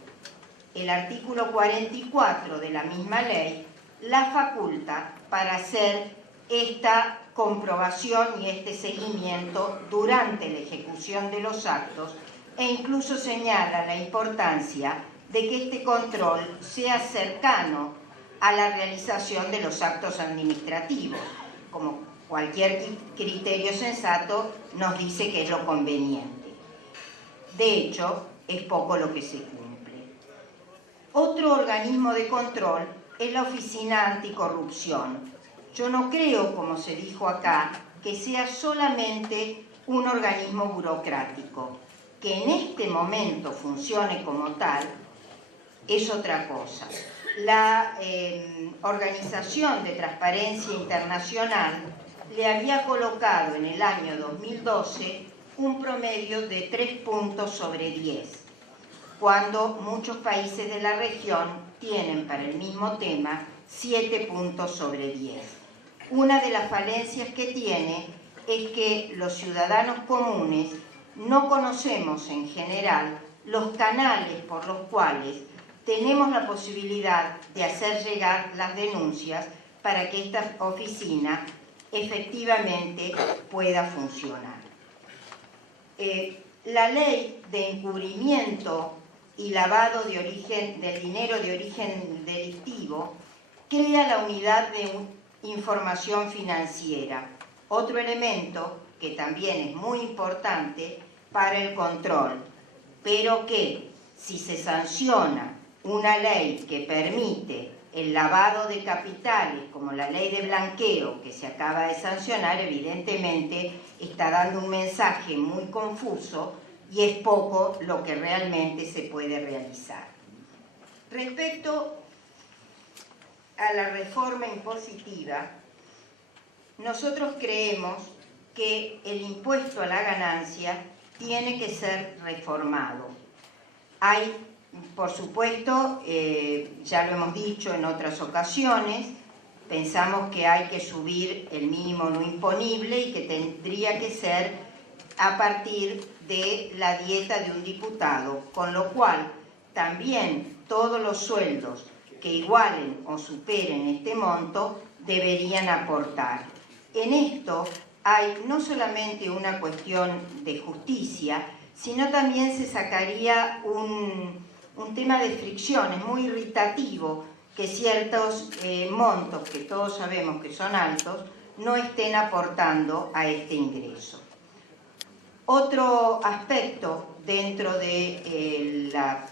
El artículo 44 de la misma ley la faculta para hacer esta comprobación y este seguimiento durante la ejecución de los actos, e incluso señala la importancia de que este control sea cercano a la realización de los actos administrativos. Como cualquier criterio sensato nos dice que es lo conveniente. De hecho, es poco lo que se cumple. Otro organismo de control es la Oficina Anticorrupción. Yo no creo, como se dijo acá, que sea solamente un organismo burocrático. Que en este momento funcione como tal es otra cosa. La Organización de Transparencia Internacional le había colocado en el año 2012 un promedio de 3 puntos sobre 10, cuando muchos países de la región tienen para el mismo tema 7 puntos sobre 10. Una de las falencias que tiene es que los ciudadanos comunes no conocemos en general los canales por los cuales tenemos la posibilidad de hacer llegar las denuncias para que esta oficina efectivamente pueda funcionar. La ley de encubrimiento y lavado del dinero de origen delictivo crea la unidad de información financiera, otro elemento que también es muy importante para el control, pero que si se sanciona una ley que permite el lavado de capitales, como la ley de blanqueo que se acaba de sancionar, evidentemente está dando un mensaje muy confuso y es poco lo que realmente se puede realizar. Respecto a la reforma impositiva, nosotros creemos que el impuesto a la ganancia tiene que ser reformado. Hay, por supuesto, ya lo hemos dicho en otras ocasiones, pensamos que hay que subir el mínimo no imponible y que tendría que ser a partir de la dieta de un diputado, con lo cual también todos los sueldos que igualen o superen este monto deberían aportar. En esto hay no solamente una cuestión de justicia, sino también se sacaría un tema de fricción. Es muy irritativo que ciertos montos, que todos sabemos que son altos, no estén aportando a este ingreso. Otro aspecto dentro de la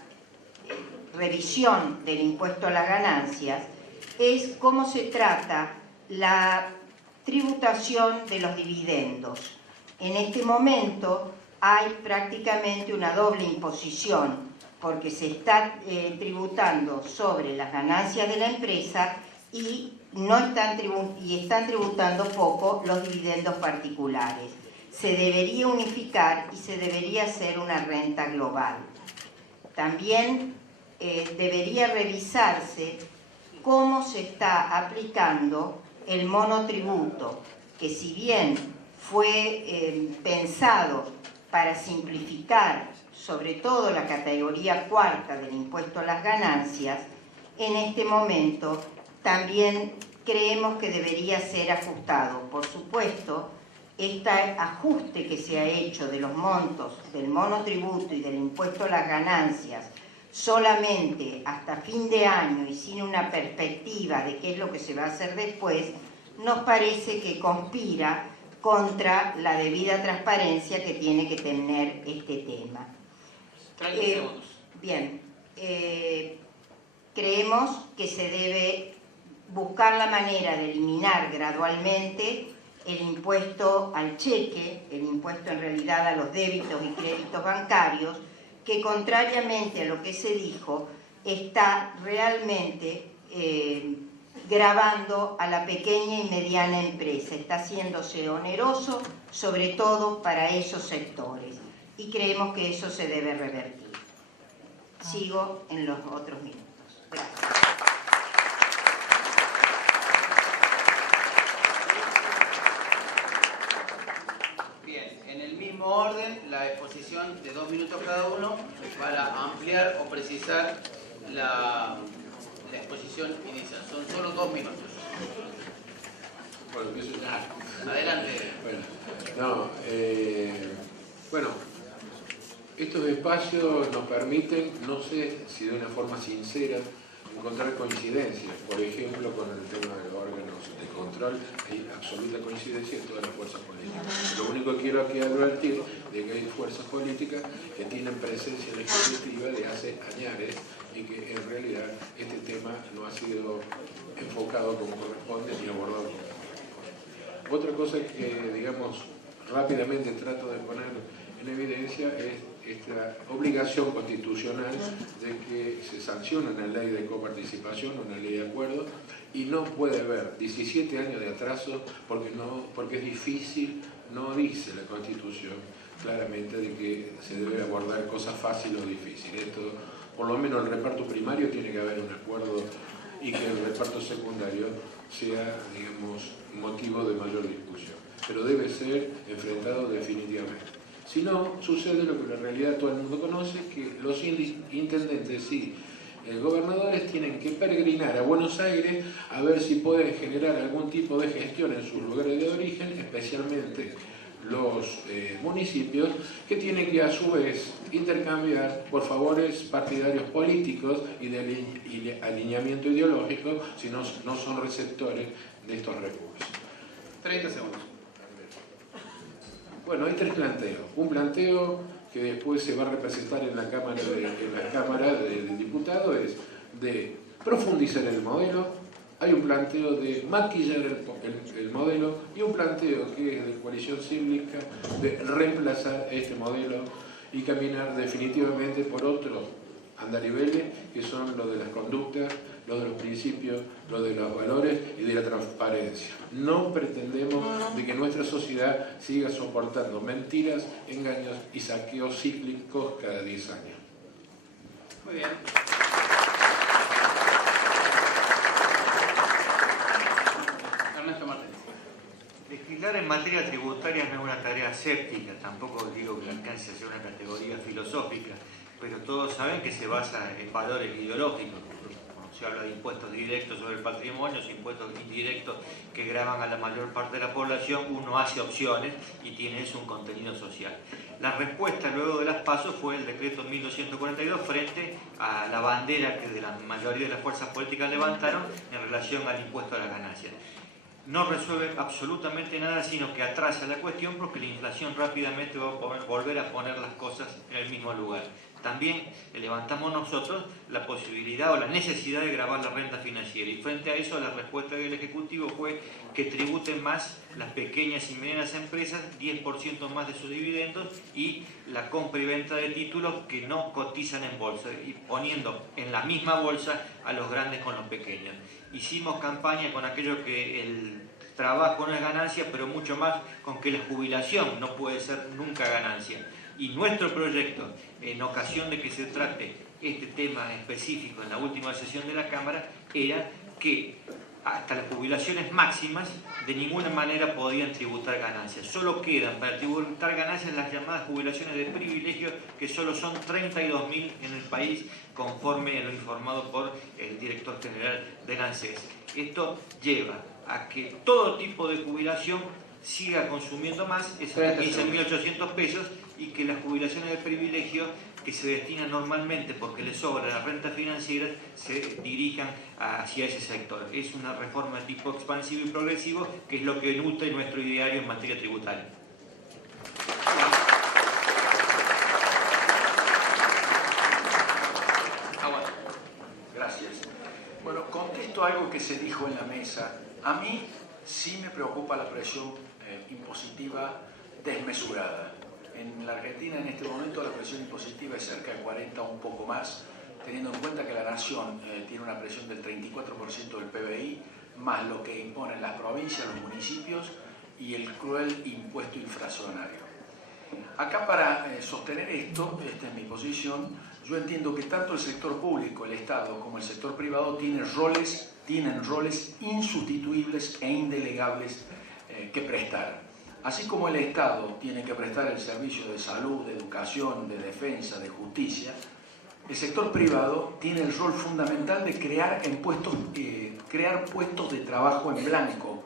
revisión del impuesto a las ganancias es cómo se trata la tributación de los dividendos. En este momento hay prácticamente una doble imposición, porque se está tributando sobre las ganancias de la empresa y están tributando poco los dividendos particulares. Se debería unificar y se debería hacer una renta global. También debería revisarse cómo se está aplicando el monotributo, que si bien fue pensado para simplificar sobre todo la categoría cuarta del impuesto a las ganancias, en este momento también creemos que debería ser ajustado. Por supuesto, este ajuste que se ha hecho de los montos del monotributo y del impuesto a las ganancias solamente hasta fin de año y sin una perspectiva de qué es lo que se va a hacer después, nos parece que conspira contra la debida transparencia que tiene que tener este tema. 30 segundos. Bien, creemos que se debe buscar la manera de eliminar gradualmente el impuesto al cheque, el impuesto en realidad a los débitos y créditos bancarios, que contrariamente a lo que se dijo, está realmente gravando a la pequeña y mediana empresa, está haciéndose oneroso, sobre todo para esos sectores, y creemos que eso se debe revertir. Sigo en los otros minutos. Gracias. Bien, en el mismo orden, la exposición de 2 minutos cada uno para ampliar o precisar la exposición inicial. Son solo 2 minutos. Bueno, empiezo ya. Adelante. Bueno, estos espacios nos permiten, no sé si de una forma sincera, encontrar coincidencias. Por ejemplo, con el tema de los órganos de control, hay absoluta coincidencia en todas las fuerzas políticas. Lo único que quiero aquí advertir de que hay fuerzas políticas que tienen presencia legislativa de hace años y que en realidad este tema no ha sido enfocado como corresponde ni abordado como corresponde. Otra cosa que, digamos, rápidamente trato de poner en evidencia es esta obligación constitucional de que se sancione una ley de coparticipación, una ley de acuerdo, y no puede haber 17 años de atraso porque es difícil, no dice la Constitución claramente de que se debe abordar cosas fáciles o difíciles. Esto, por lo menos el reparto primario tiene que haber un acuerdo y que el reparto secundario sea, digamos, motivo de mayor discusión, pero debe ser enfrentado definitivamente. Si no, sucede lo que en realidad todo el mundo conoce, que los intendentes y gobernadores tienen que peregrinar a Buenos Aires a ver si pueden generar algún tipo de gestión en sus lugares de origen, especialmente los municipios, que tienen que a su vez intercambiar por favores partidarios políticos y de alineamiento ideológico si no son receptores de estos recursos. 30 segundos. Bueno, hay 3 planteos. Un planteo que después se va a representar en la Cámara de Diputados es de profundizar el modelo. Hay un planteo de maquillar el modelo y un planteo que es de coalición cívica de reemplazar este modelo y caminar definitivamente por otros andariveles que son los de las conductas, los de los principios, los de los valores y de la transparencia. No pretendemos de que nuestra sociedad siga soportando mentiras, engaños y saqueos cíclicos cada 10 años. Muy bien. Ernesto Martínez. Legislar en materia tributaria no es una tarea séptica, tampoco digo que alcance a ser una categoría filosófica, pero todos saben que se basa en valores ideológicos. Cuando se habla de impuestos directos sobre el patrimonio, impuestos indirectos que gravan a la mayor parte de la población, uno hace opciones y tiene eso un contenido social. La respuesta luego de las PASO fue el decreto 1242 frente a la bandera que de la mayoría de las fuerzas políticas levantaron en relación al impuesto a las ganancias. No resuelve absolutamente nada, sino que atrasa la cuestión porque la inflación rápidamente va a volver a poner las cosas en el mismo lugar. También levantamos nosotros la posibilidad o la necesidad de gravar la renta financiera y frente a eso la respuesta del Ejecutivo fue que tributen más las pequeñas y medianas empresas, 10% más de sus dividendos y la compra y venta de títulos que no cotizan en bolsa y poniendo en la misma bolsa a los grandes con los pequeños. Hicimos campaña con aquello que el trabajo no es ganancia, pero mucho más con que la jubilación no puede ser nunca ganancia. Y nuestro proyecto, en ocasión de que se trate este tema específico en la última sesión de la Cámara, era que hasta las jubilaciones máximas de ninguna manera podían tributar ganancias. Solo quedan para tributar ganancias las llamadas jubilaciones de privilegio, que solo son 32.000 en el país, conforme a lo informado por el director general del ANSES. Esto lleva a que todo tipo de jubilación siga consumiendo más, esos 15.800 pesos, y que las jubilaciones de privilegio que se destinan normalmente porque les sobra la renta financiera se dirijan hacia ese sector. Es una reforma de tipo expansivo y progresivo que es lo que nutre nuestro ideario en materia tributaria. Gracias. lo que se dijo en la mesa. A mí sí me preocupa la presión impositiva desmesurada. En la Argentina en este momento la presión impositiva es cerca de 40 o un poco más, teniendo en cuenta que la nación tiene una presión del 34% del PBI, más lo que imponen las provincias, los municipios y el cruel impuesto inflacionario. Acá para sostener esto, esta es mi posición, yo entiendo que tanto el sector público, el Estado, como el sector privado tienen roles insustituibles e indelegables que prestar. Así como el Estado tiene que prestar el servicio de salud, de educación, de defensa, de justicia, el sector privado tiene el rol fundamental de crear puestos de trabajo en blanco.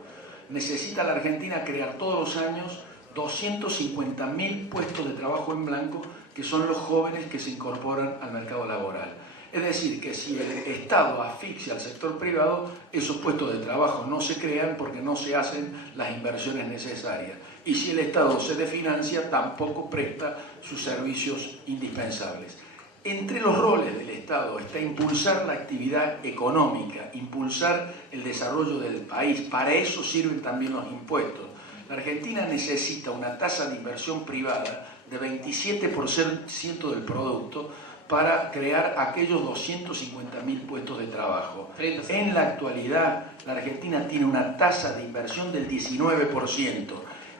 Necesita la Argentina crear todos los años 250.000 puestos de trabajo en blanco, que son los jóvenes que se incorporan al mercado laboral. Es decir, que si el Estado asfixia al sector privado, esos puestos de trabajo no se crean porque no se hacen las inversiones necesarias. Y si el Estado se desfinancia, tampoco presta sus servicios indispensables. Entre los roles del Estado está impulsar la actividad económica, impulsar el desarrollo del país. Para eso sirven también los impuestos. La Argentina necesita una tasa de inversión privada de 27% del producto para crear aquellos 250.000 puestos de trabajo. En la actualidad, la Argentina tiene una tasa de inversión del 19%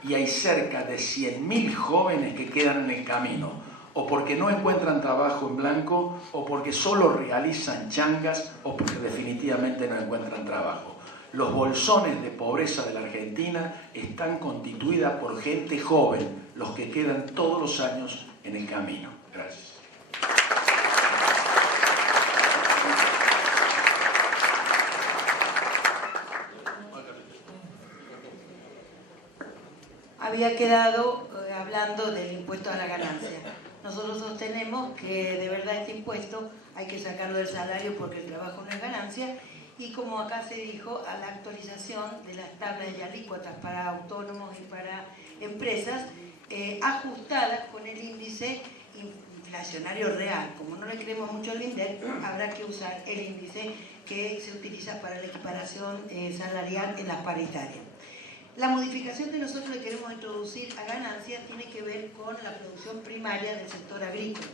y hay cerca de 100.000 jóvenes que quedan en el camino, o porque no encuentran trabajo en blanco, o porque solo realizan changas, o porque definitivamente no encuentran trabajo. Los bolsones de pobreza de la Argentina están constituidas por gente joven, los que quedan todos los años en el camino. Gracias. Había quedado hablando del impuesto a la ganancia. Nosotros sostenemos que de verdad este impuesto hay que sacarlo del salario porque el trabajo no es ganancia, y como acá se dijo, a la actualización de las tablas y alícuotas para autónomos y para empresas, ajustadas con el índice inflacionario real. Como no le creemos mucho al INDEC, habrá que usar el índice que se utiliza para la equiparación salarial en las paritarias. La modificación que nosotros le queremos introducir a ganancias tiene que ver con la producción primaria del sector agrícola.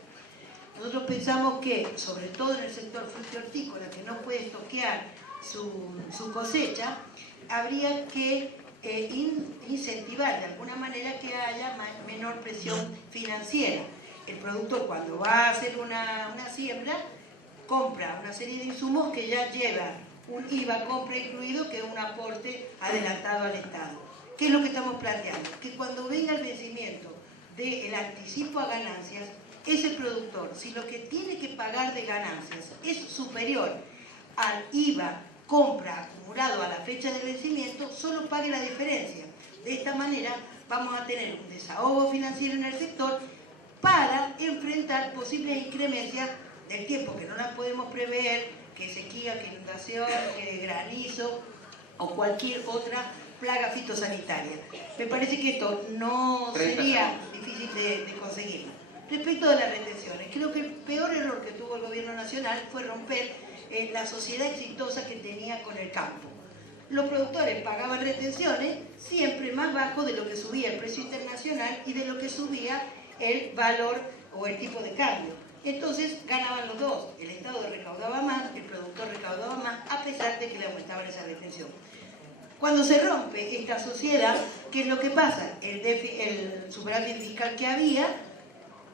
Nosotros pensamos que, sobre todo en el sector frutícola, que no puede estoquear su cosecha, habría que incentivar de alguna manera que haya menor presión financiera. El productor, cuando va a hacer una siembra, compra una serie de insumos que ya lleva un IVA compra incluido, que es un aporte adelantado al Estado. ¿Qué es lo que estamos planteando? Que cuando venga el vencimiento del anticipo a ganancias, ese productor, si lo que tiene que pagar de ganancias es superior al IVA compra acumulado a la fecha de vencimiento, solo pague la diferencia. De esta manera vamos a tener un desahogo financiero en el sector para enfrentar posibles incremencias del tiempo, que no las podemos prever, que sequía, que inundación, que granizo o cualquier otra plaga fitosanitaria. Me parece que esto no sería difícil de conseguir. Respecto de las retenciones, creo que el peor error que tuvo el gobierno nacional fue romper la sociedad exitosa que tenía con el campo. Los productores pagaban retenciones siempre más bajo de lo que subía el precio internacional y de lo que subía el valor o el tipo de cambio. Entonces ganaban los dos, el Estado recaudaba más, el productor recaudaba más, a pesar de que le aumentaban esa retención. Cuando se rompe esta sociedad, ¿qué es lo que pasa? El superávit fiscal que había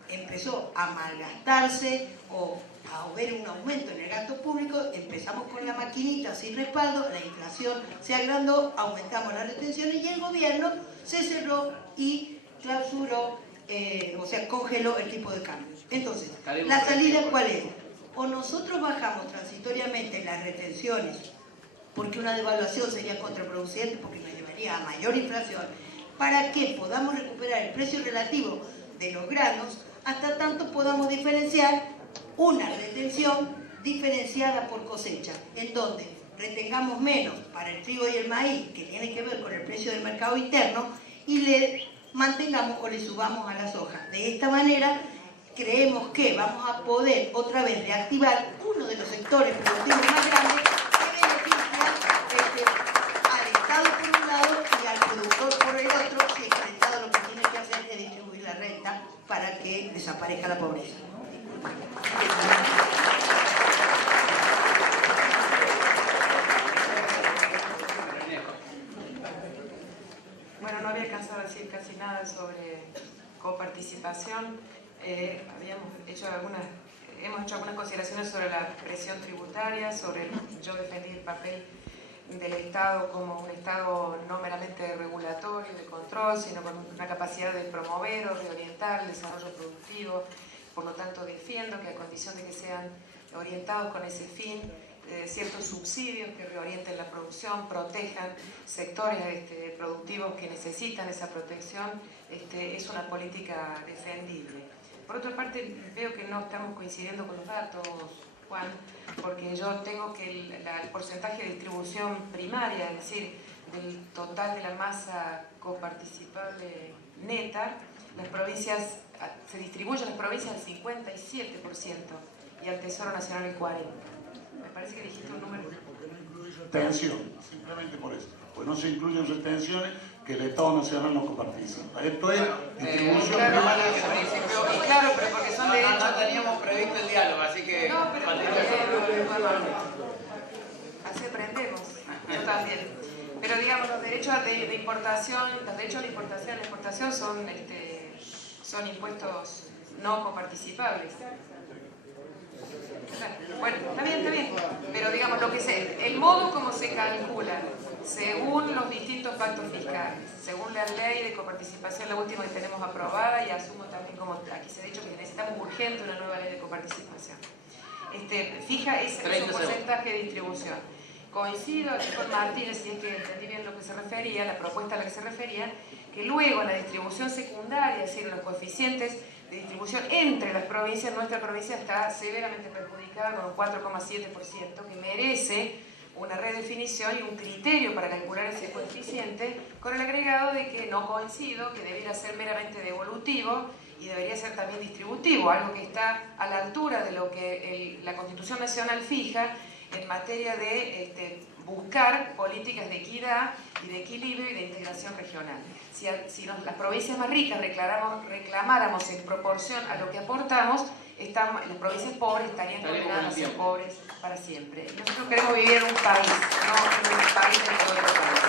empezó a malgastarse o a ver un aumento en el gasto público. Empezamos con la maquinita sin respaldo, la inflación se agrandó, aumentamos las retenciones y el gobierno se cerró y clausuró, o sea, congeló el tipo de cambio. Entonces, ¿la salida cuál es? O nosotros bajamos transitoriamente las retenciones, porque una devaluación sería contraproducente, porque nos llevaría a mayor inflación, para que podamos recuperar el precio relativo de los granos, hasta tanto podamos diferenciar una retención diferenciada por cosecha, en donde retengamos menos para el trigo y el maíz, que tiene que ver con el precio del mercado interno, y le mantengamos o le subamos a la soja. De esta manera, creemos que vamos a poder otra vez reactivar uno de los sectores productivos más grandes que beneficia desaparezca la pobreza. Bueno, no había alcanzado a decir casi nada sobre coparticipación. Hemos hecho algunas consideraciones sobre la presión tributaria, yo defendí el papel del Estado como un Estado no meramente regulatorio, de control, sino con una capacidad de promover o de orientar el desarrollo productivo. Por lo tanto, defiendo que a condición de que sean orientados con ese fin, ciertos subsidios que reorienten la producción, protejan sectores productivos que necesitan esa protección, es una política defendible. Por otra parte, veo que no estamos coincidiendo con los datos, Juan, porque yo tengo que el porcentaje de distribución primaria, es decir, del total de la masa coparticipable neta, las provincias, se distribuyen las provincias al 57% y al Tesoro Nacional el 40%. Me parece que dijiste un número. Porque no incluye retención, simplemente por eso. Pues no se incluyen retenciones que el Estado Nacional no coparticipa. Esto es distribución primaria. Claro, pero porque son derechos. No teníamos previsto el diálogo, así que... No, pero así aprendemos, yo también. Pero digamos, los derechos de importación, y exportación son impuestos no coparticipables. Bueno, está bien, pero digamos, el modo como se calcula, según los distintos pactos fiscales, según la ley de coparticipación, la última que tenemos aprobada, y asumo también, como aquí se ha dicho, que necesitamos urgente una nueva ley de coparticipación. Fija ese porcentaje de distribución. Coincido aquí con Martínez, si es que entendí bien lo que se refería, la propuesta a la que se refería, que luego en la distribución secundaria, es decir, los coeficientes de distribución entre las provincias, nuestra provincia está severamente perjudicada con un 4,7%, que merece una redefinición y un criterio para calcular ese coeficiente, con el agregado de que no coincido, que debiera ser meramente devolutivo y debería ser también distributivo, algo que está a la altura de lo que la Constitución Nacional fija en materia de buscar políticas de equidad y de equilibrio y de integración regional. Si las provincias más ricas reclamáramos en proporción a lo que aportamos, las provincias pobres estarían condenadas a ser pobres para siempre. Nosotros queremos vivir en un país, no en un país dentro de otro país.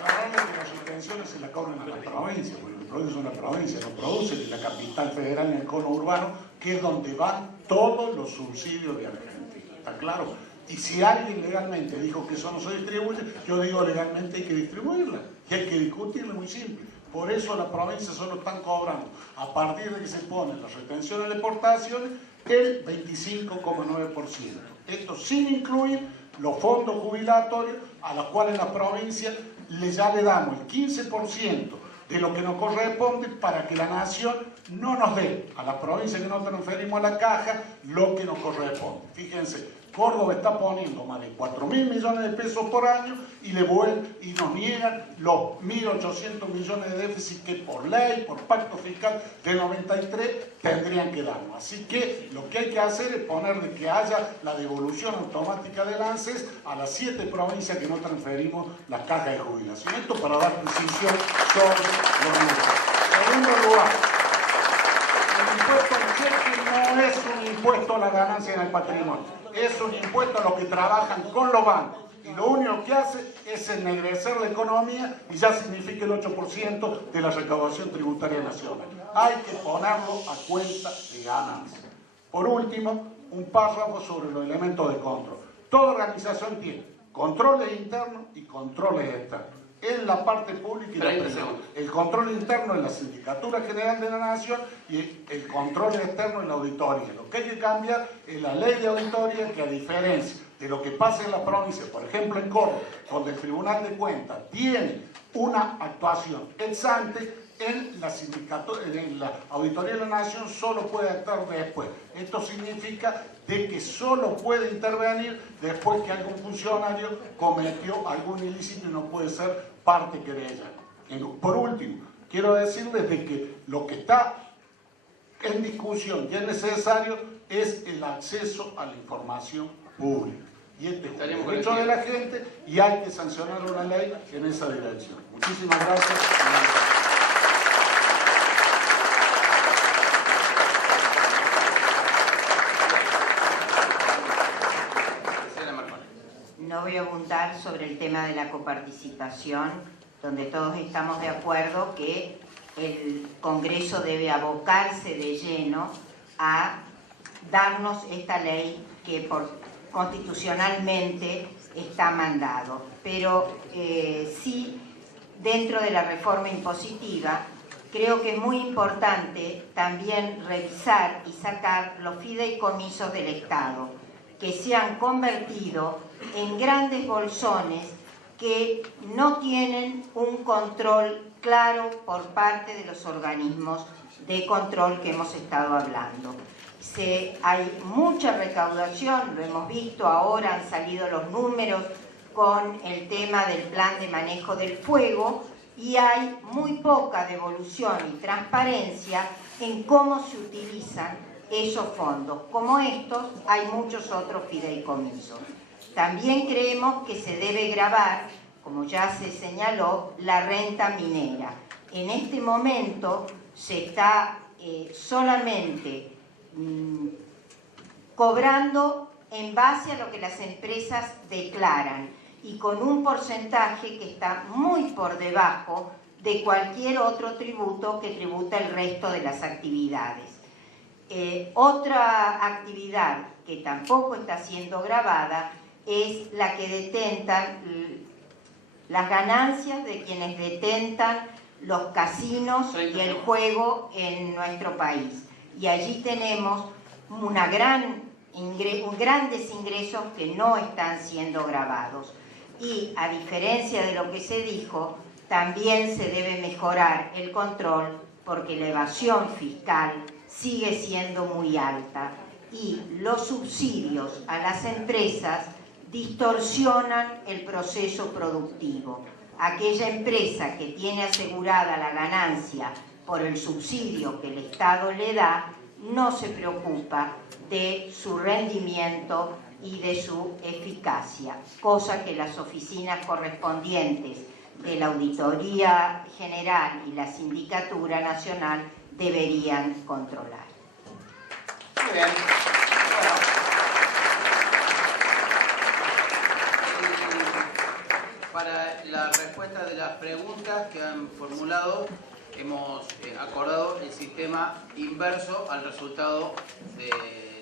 Normalmente las subvenciones se las cobran a las provincias, porque los produce una provincia, no produce ni la capital federal ni el cono urbano, que es donde van todos los subsidios de Argentina. ¿Está claro? Y si alguien legalmente dijo que eso no se distribuye, yo digo legalmente hay que distribuirla. Y hay que discutirla, muy simple. Por eso las provincias solo están cobrando, a partir de que se ponen las retenciones de exportaciones, el 25,9%. Esto sin incluir los fondos jubilatorios, a los cuales la provincia ya le damos el 15% de lo que nos corresponde para que la nación no nos dé a la provincia que nos transferimos a la caja lo que nos corresponde. Fíjense, Córdoba está poniendo más de 4.000 millones de pesos por año y nos niegan los 1.800 millones de déficit que por ley, por pacto fiscal de 93 tendrían que darnos. Así que lo que hay que hacer es poner de que haya la devolución automática del ANSES a las 7 provincias que no transferimos las cajas de jubilación. Esto para dar precisión sobre los números. En segundo lugar, el impuesto al cheque no es un impuesto a la ganancia en el patrimonio. Es un impuesto a los que trabajan con los bancos y lo único que hace es ennegrecer la economía y ya significa el 8% de la recaudación tributaria nacional. Hay que ponerlo a cuenta de ganancia. Por último, un párrafo sobre los elementos de control. Toda organización tiene controles internos y controles externos. En la parte pública y la privada. El control interno es la Sindicatura General de la Nación y el control externo es la auditoría. Lo que hay que cambiar es la ley de auditoría, que a diferencia de lo que pasa en la provincia, por ejemplo en Córdoba, donde el Tribunal de Cuentas tiene una actuación ex ante, en la auditoría de la Nación solo puede actuar después. Esto significa de que solo puede intervenir después que algún funcionario cometió algún ilícito y no puede ser parte querella. Por último, quiero decirles de que lo que está en discusión y es necesario es el acceso a la información pública. y este es el derecho de la gente y hay que sancionar una ley en esa dirección. Muchísimas gracias. No voy a abundar sobre el tema de la coparticipación, donde todos estamos de acuerdo que el Congreso debe abocarse de lleno a darnos esta ley que constitucionalmente está mandado. Pero sí, dentro de la reforma impositiva, creo que es muy importante también revisar y sacar los fideicomisos del Estado, que se han convertido en grandes bolsones que no tienen un control claro por parte de los organismos de control que hemos estado hablando. Hay mucha recaudación, lo hemos visto ahora, han salido los números con el tema del plan de manejo del fuego y hay muy poca devolución y transparencia en cómo se utilizan esos fondos. Como estos, hay muchos otros fideicomisos. También creemos que se debe gravar, como ya se señaló, la renta minera. En este momento se está solamente cobrando en base a lo que las empresas declaran y con un porcentaje que está muy por debajo de cualquier otro tributo que tributa el resto de las actividades. Otra actividad que tampoco está siendo gravada es la que detentan las ganancias de quienes detentan los casinos y el juego en nuestro país. Y allí tenemos grandes ingresos que no están siendo gravados. Y a diferencia de lo que se dijo, también se debe mejorar el control porque la evasión fiscal sigue siendo muy alta y los subsidios a las empresas distorsionan el proceso productivo. Aquella empresa que tiene asegurada la ganancia por el subsidio que el Estado le da, no se preocupa de su rendimiento y de su eficacia, cosa que las oficinas correspondientes de la Auditoría General y la Sindicatura Nacional deberían controlar. Muy bien. Para la respuesta de las preguntas que han formulado, hemos acordado el sistema inverso al resultado de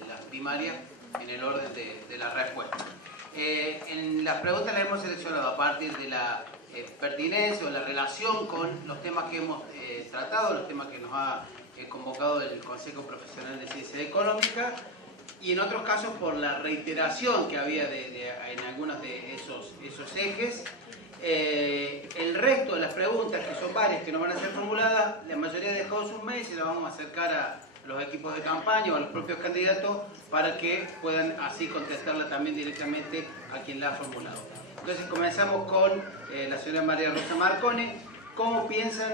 las primarias en el orden de la respuesta. En las preguntas las hemos seleccionado a partir de la pertinencia o la relación con los temas que hemos tratado, los temas que nos ha convocado el Consejo Profesional de Ciencias Económicas, y en otros casos por la reiteración que había en algunos de esos ejes. El resto de las preguntas, que son varias que nos van a ser formuladas, la mayoría ha dejado sus mails y las vamos a acercar a los equipos de campaña o a los propios candidatos para que puedan así contestarla también directamente a quien la ha formulado. Entonces comenzamos con la señora María Rosa Marcone. ¿Cómo piensan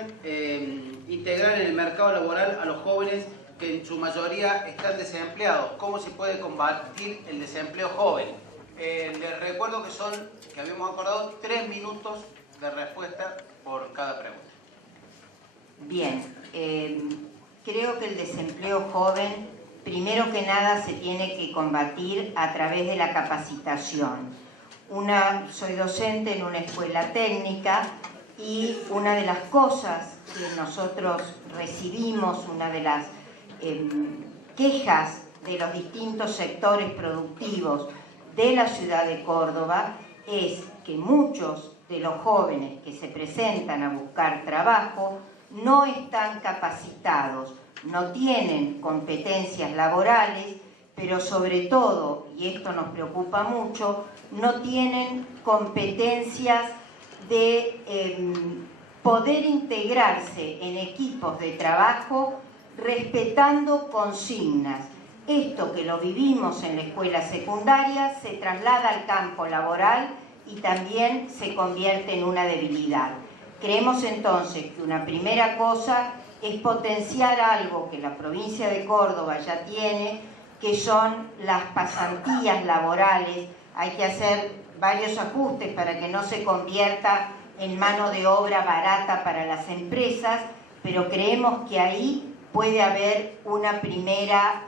integrar en el mercado laboral a los jóvenes que en su mayoría están desempleados? ¿Cómo se puede combatir el desempleo joven? Les recuerdo que habíamos acordado 3 minutos de respuesta por cada pregunta. Bien, creo que el desempleo joven, primero que nada, se tiene que combatir a través de la capacitación. Soy docente en una escuela técnica y una de las cosas que nosotros recibimos, una de las quejas de los distintos sectores productivos de la ciudad de Córdoba es que muchos de los jóvenes que se presentan a buscar trabajo no están capacitados, no tienen competencias laborales, pero sobre todo, y esto nos preocupa mucho, no tienen competencias de poder integrarse en equipos de trabajo respetando consignas. Esto que lo vivimos en la escuela secundaria se traslada al campo laboral y también se convierte en una debilidad. Creemos entonces que una primera cosa es potenciar algo que la provincia de Córdoba ya tiene, que son las pasantías laborales hay que hacer varios ajustes para que no se convierta en mano de obra barata para las empresas, pero creemos que ahí puede haber una primera,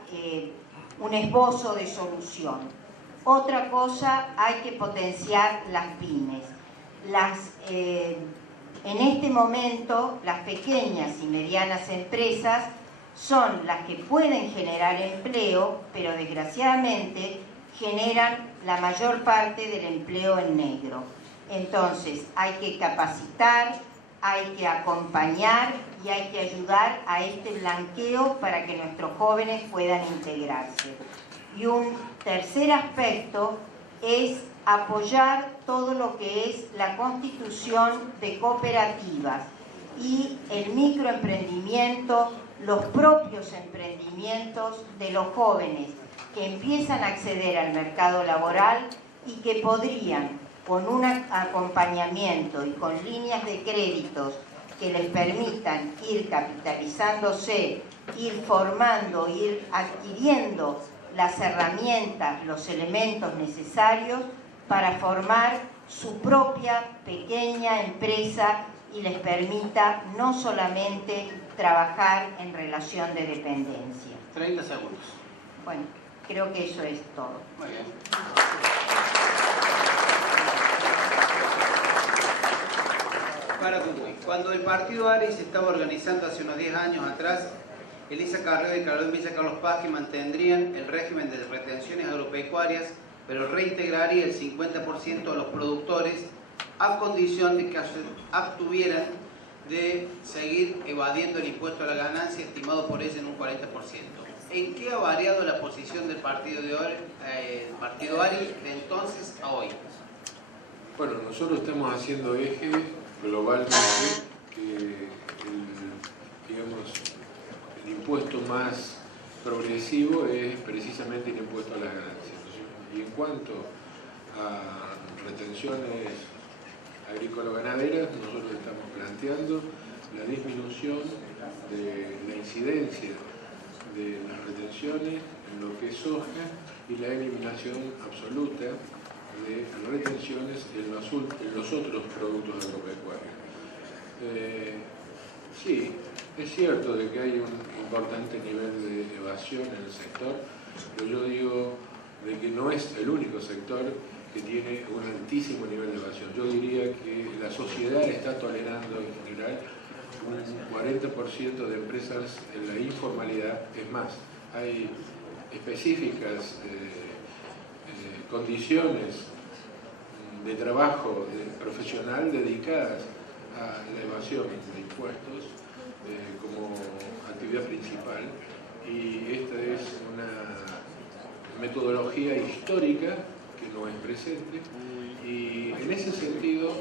un esbozo de solución. Otra cosa, hay que potenciar las pymes. En este momento, las pequeñas y medianas empresas son las que pueden generar empleo, pero desgraciadamente generan la mayor parte del empleo en negro. Entonces, hay que capacitar, hay que acompañar y hay que ayudar a este blanqueo para que nuestros jóvenes puedan integrarse. Y un tercer aspecto es apoyar todo lo que es la constitución de cooperativas y el microemprendimiento, los propios emprendimientos de los jóvenes que empiezan a acceder al mercado laboral y que podrían, con un acompañamiento y con líneas de créditos que les permitan ir capitalizándose, ir formando, ir adquiriendo las herramientas, los elementos necesarios para formar su propia pequeña empresa y les permita no solamente trabajar en relación de dependencia. 30 segundos. Bueno, creo que eso es todo. Muy bien. Para concluir, cuando el partido ARI se estaba organizando hace unos 10 años atrás, Elisa Carrió y Carlos Villa Carlos Paz mantendrían el régimen de retenciones agropecuarias, pero reintegraría el 50% de los productores a condición de que abstuvieran de seguir evadiendo el impuesto a la ganancia, estimado por ella en un 40%. ¿En qué ha variado la posición del partido ARI de entonces a hoy? Bueno, nosotros estamos haciendo eje globalmente que el impuesto más progresivo es precisamente el impuesto a las ganancias. Y en cuanto a retenciones agrícola-ganaderas, nosotros estamos planteando la disminución de la incidencia de las retenciones en lo que es soja y la eliminación absoluta de retenciones en los otros productos agropecuarios. Sí, es cierto de que hay un importante nivel de evasión en el sector, pero yo digo de que no es el único sector que tiene un altísimo nivel de evasión. Yo diría que la sociedad está tolerando en general un 40% de empresas en la informalidad. Es más, hay específicas condiciones de trabajo profesional dedicadas a la evasión de impuestos como actividad principal, y esta es una metodología histórica que no es presente, y en ese sentido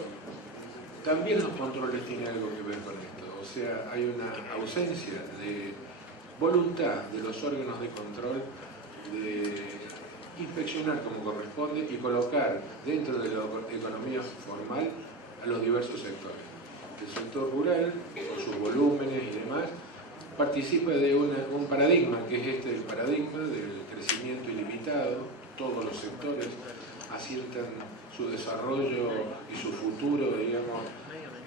también los controles tienen algo que ver con esto. O sea, hay una ausencia de voluntad de los órganos de control de inspeccionar como corresponde y colocar dentro de la economía formal a los diversos sectores. El sector rural, con sus volúmenes y demás, participa de un paradigma, que es el paradigma del crecimiento ilimitado. Todos los sectores asientan su desarrollo y su futuro, digamos,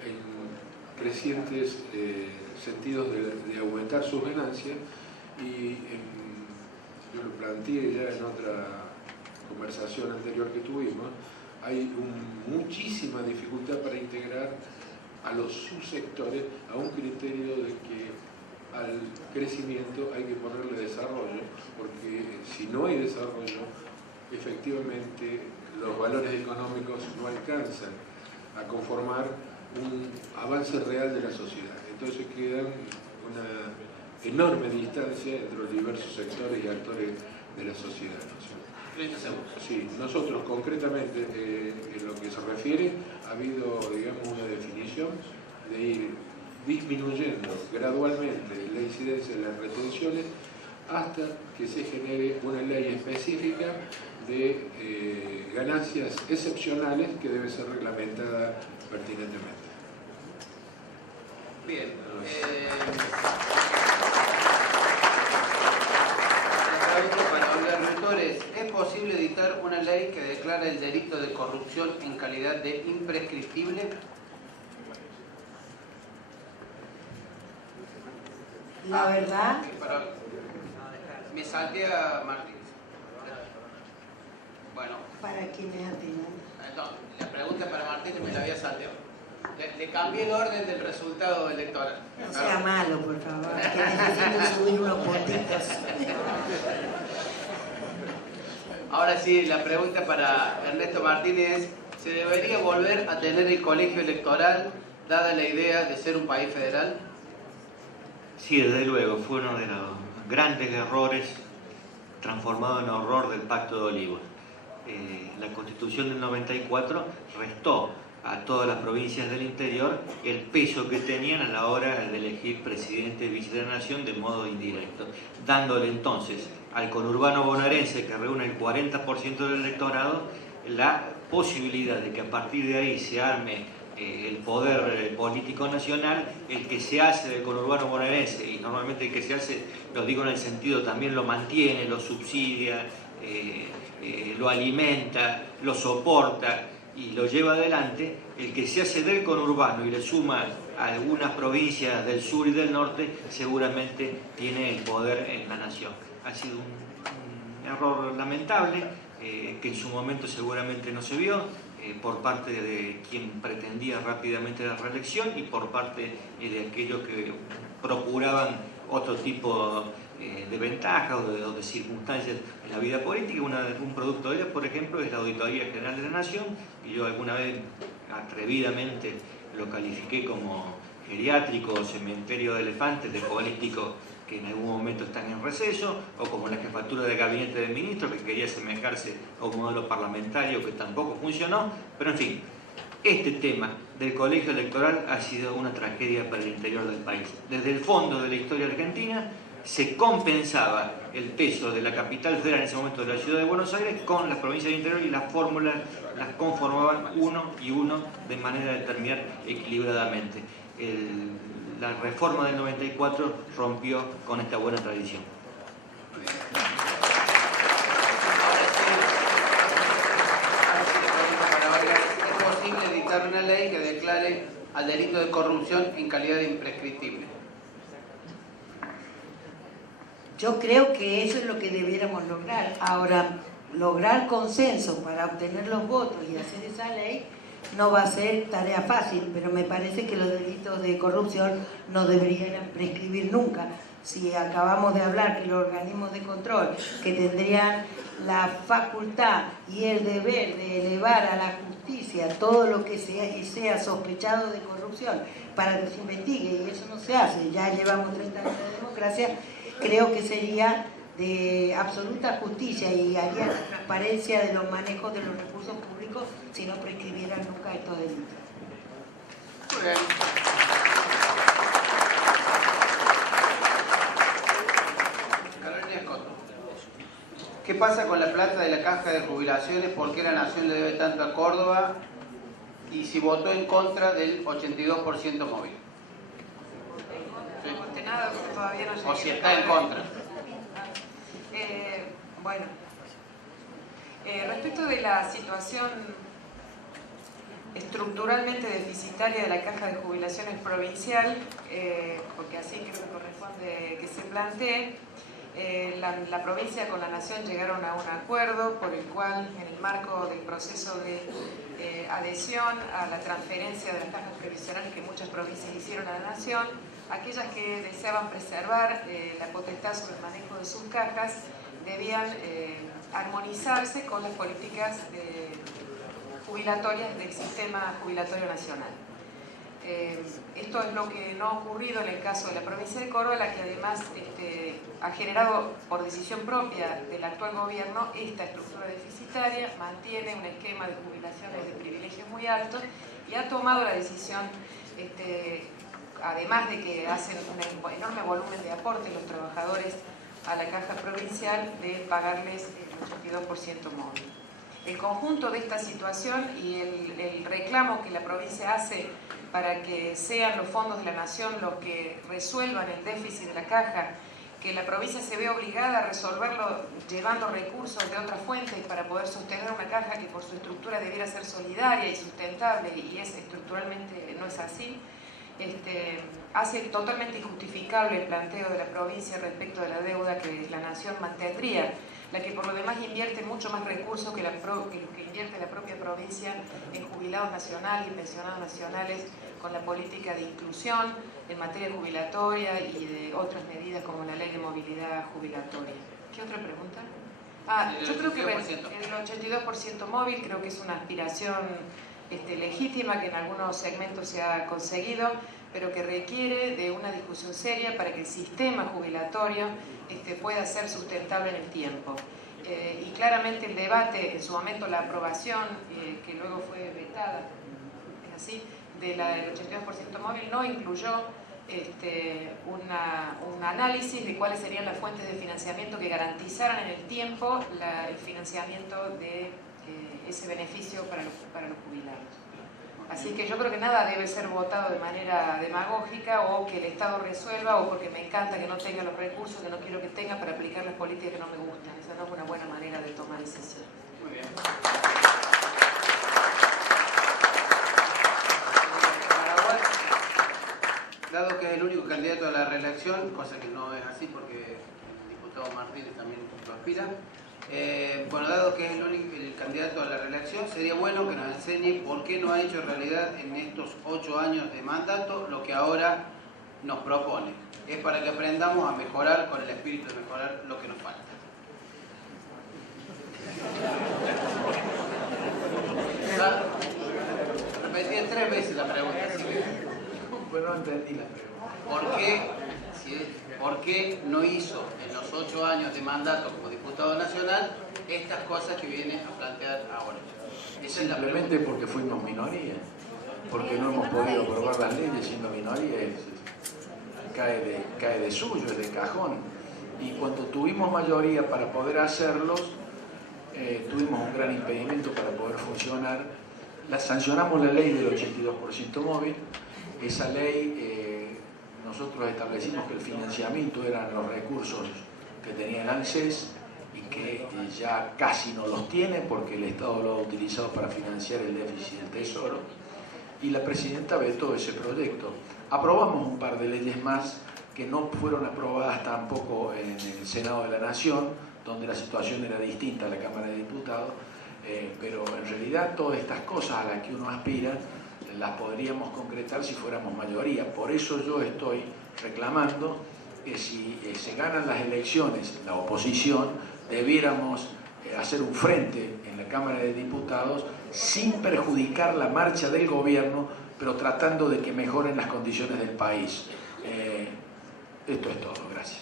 en crecientes sentidos de aumentar sus ganancias, y yo lo planteé ya en otra conversación anterior que tuvimos, hay muchísima dificultad para integrar a los subsectores a un criterio de que al crecimiento hay que ponerle desarrollo, porque si no hay desarrollo, efectivamente los valores económicos no alcanzan a conformar un avance real de la sociedad. Entonces queda una enorme distancia entre los diversos sectores y actores de la sociedad. 30 segundos. Sí, nosotros concretamente, en lo que se refiere, ha habido, digamos, una definición de ir disminuyendo gradualmente la incidencia de las retenciones hasta que se genere una ley específica de ganancias excepcionales que debe ser reglamentada pertinentemente. Bien. Para hablar Señores, ¿es posible dictar una ley que declare el delito de corrupción en calidad de imprescriptible? La verdad, Me salté a Martín. Bueno, ¿para quién es atinado? no, la pregunta para Martín me la había salteado. Le cambié el orden del resultado electoral. No sea malo, por favor, que necesito subir unos puntitos. Ahora sí, la pregunta para Ernesto Martínez es: ¿se debería volver a tener el colegio electoral dada la idea de ser un país federal? Sí, desde luego, fue uno de los grandes errores transformado en horror del Pacto de Olivos. La Constitución del 94 restó a todas las provincias del interior el peso que tenían a la hora de elegir presidente y vice de la nación de modo indirecto, dándole entonces al conurbano bonaerense, que reúne el 40% del electorado, la posibilidad de que a partir de ahí se arme el poder político nacional. El que se hace del conurbano bonaerense, y normalmente el que se hace, lo digo en el sentido, también lo mantiene, lo subsidia, lo alimenta, lo soporta y lo lleva adelante. El que se hace del conurbano y le suma a algunas provincias del sur y del norte, seguramente tiene el poder en la nación. Ha sido un error lamentable, que en su momento seguramente no se vio, por parte de quien pretendía rápidamente la reelección y por parte de aquellos que procuraban otro tipo de ventajas o de circunstancias en la vida política. Un producto de ello, por ejemplo, es la Auditoría General de la Nación, y yo alguna vez atrevidamente lo califiqué como geriátrico o cementerio de elefantes, de políticos que en algún momento están en receso, o como la jefatura de gabinete del ministro, que quería asemejarse a un modelo parlamentario que tampoco funcionó. Pero en fin, este tema del colegio electoral ha sido una tragedia para el interior del país. Desde el fondo de la historia argentina se compensaba el peso de la capital federal, en ese momento de la ciudad de Buenos Aires, con las provincias del interior, y las fórmulas las conformaban uno y uno de manera de determinar equilibradamente. La reforma del 94 rompió con esta buena tradición. ¿Es posible dictar una ley que declare al delito de corrupción en calidad de imprescriptible? Yo creo que eso es lo que debiéramos lograr. Ahora, lograr consenso para obtener los votos y hacer esa ley no va a ser tarea fácil, pero me parece que los delitos de corrupción no deberían prescribir nunca. Si acabamos de hablar que los organismos de control, que tendrían la facultad y el deber de elevar a la justicia todo lo que sea sospechado de corrupción para que se investigue, y eso no se hace, ya llevamos 30 años de democracia, creo que sería de absoluta justicia y haría la transparencia de los manejos de los recursos públicos si no prescribieran nunca estos delitos. Muy bien. Carolina Escoto. ¿Qué pasa con la plata de la caja de jubilaciones? ¿Por qué la Nación le debe tanto a Córdoba? Y si votó en contra del 82% móvil. No conté nada porque todavía no llegué. O si está en contra. Bueno, respecto de la situación estructuralmente deficitaria de la caja de jubilaciones provincial, porque así creo que corresponde que se plantee, la provincia con la Nación llegaron a un acuerdo por el cual, en el marco del proceso de adhesión a la transferencia de las cajas previsionales que muchas provincias hicieron a la Nación, aquellas que deseaban preservar la potestad sobre el manejo de sus cajas debían armonizarse con las políticas jubilatorias del sistema jubilatorio nacional. Esto es lo que no ha ocurrido en el caso de la provincia de Córdoba, la que además ha generado por decisión propia del actual gobierno esta estructura deficitaria, mantiene un esquema de jubilaciones de privilegios muy altos y ha tomado la decisión, además de que hacen un enorme volumen de aporte los trabajadores a la caja provincial, de pagarles el 82% móvil. El conjunto de esta situación y el reclamo que la provincia hace para que sean los fondos de la Nación los que resuelvan el déficit de la caja, que la provincia se ve obligada a resolverlo llevando recursos de otras fuentes para poder sostener una caja que por su estructura debiera ser solidaria y sustentable, y estructuralmente no es así, hace totalmente injustificable el planteo de la provincia respecto de la deuda que la nación mantendría, la que por lo demás invierte mucho más recursos que lo que invierte la propia provincia en jubilados nacionales y pensionados nacionales, con la política de inclusión en materia jubilatoria y de otras medidas como la ley de movilidad jubilatoria. ¿Qué otra pregunta? Yo creo que el 82% móvil creo que es una aspiración legítima que en algunos segmentos se ha conseguido, pero que requiere de una discusión seria para que el sistema jubilatorio pueda ser sustentable en el tiempo. Y claramente el debate, en su momento la aprobación, que luego fue vetada, es así, del 82% móvil no incluyó un análisis de cuáles serían las fuentes de financiamiento que garantizaran en el tiempo el financiamiento de ese beneficio para los jubilados. Así que yo creo que nada debe ser votado de manera demagógica o que el Estado resuelva o porque me encanta que no tenga los recursos que no quiero que tenga para aplicar las políticas que no me gustan. Esa no es una buena manera de tomar decisiones. Muy bien. Dado que es el único candidato a la reelección, cosa que no es así porque el diputado Martínez también lo aspira, bueno, dado que es el candidato a la reelección, sería bueno que nos enseñe por qué no ha hecho realidad en estos 8 años de mandato lo que ahora nos propone. Es para que aprendamos a mejorar con el espíritu de mejorar lo que nos falta. Repetí 3 veces la pregunta. Pues no entendí la pregunta. ¿Por qué no hizo en los 8 años de mandato como diputado nacional estas cosas que viene a plantear ahora? Simplemente porque fuimos minoría, porque no hemos podido aprobar las leyes siendo minoría, cae de suyo, es de cajón. Y cuando tuvimos mayoría para poder hacerlos, tuvimos un gran impedimento para poder funcionar. Sancionamos la ley del 82% móvil. Esa ley, nosotros establecimos que el financiamiento eran los recursos que tenía el ANSES y que ya casi no los tiene porque el Estado lo ha utilizado para financiar el déficit del Tesoro, y la presidenta vetó ese proyecto. Aprobamos un par de leyes más que no fueron aprobadas tampoco en el Senado de la Nación, donde la situación era distinta a la Cámara de Diputados, pero en realidad todas estas cosas a las que uno aspira las podríamos concretar si fuéramos mayoría. Por eso yo estoy reclamando que si se ganan las elecciones, la oposición, debiéramos hacer un frente en la Cámara de Diputados sin perjudicar la marcha del gobierno, pero tratando de que mejoren las condiciones del país. Esto es todo. Gracias.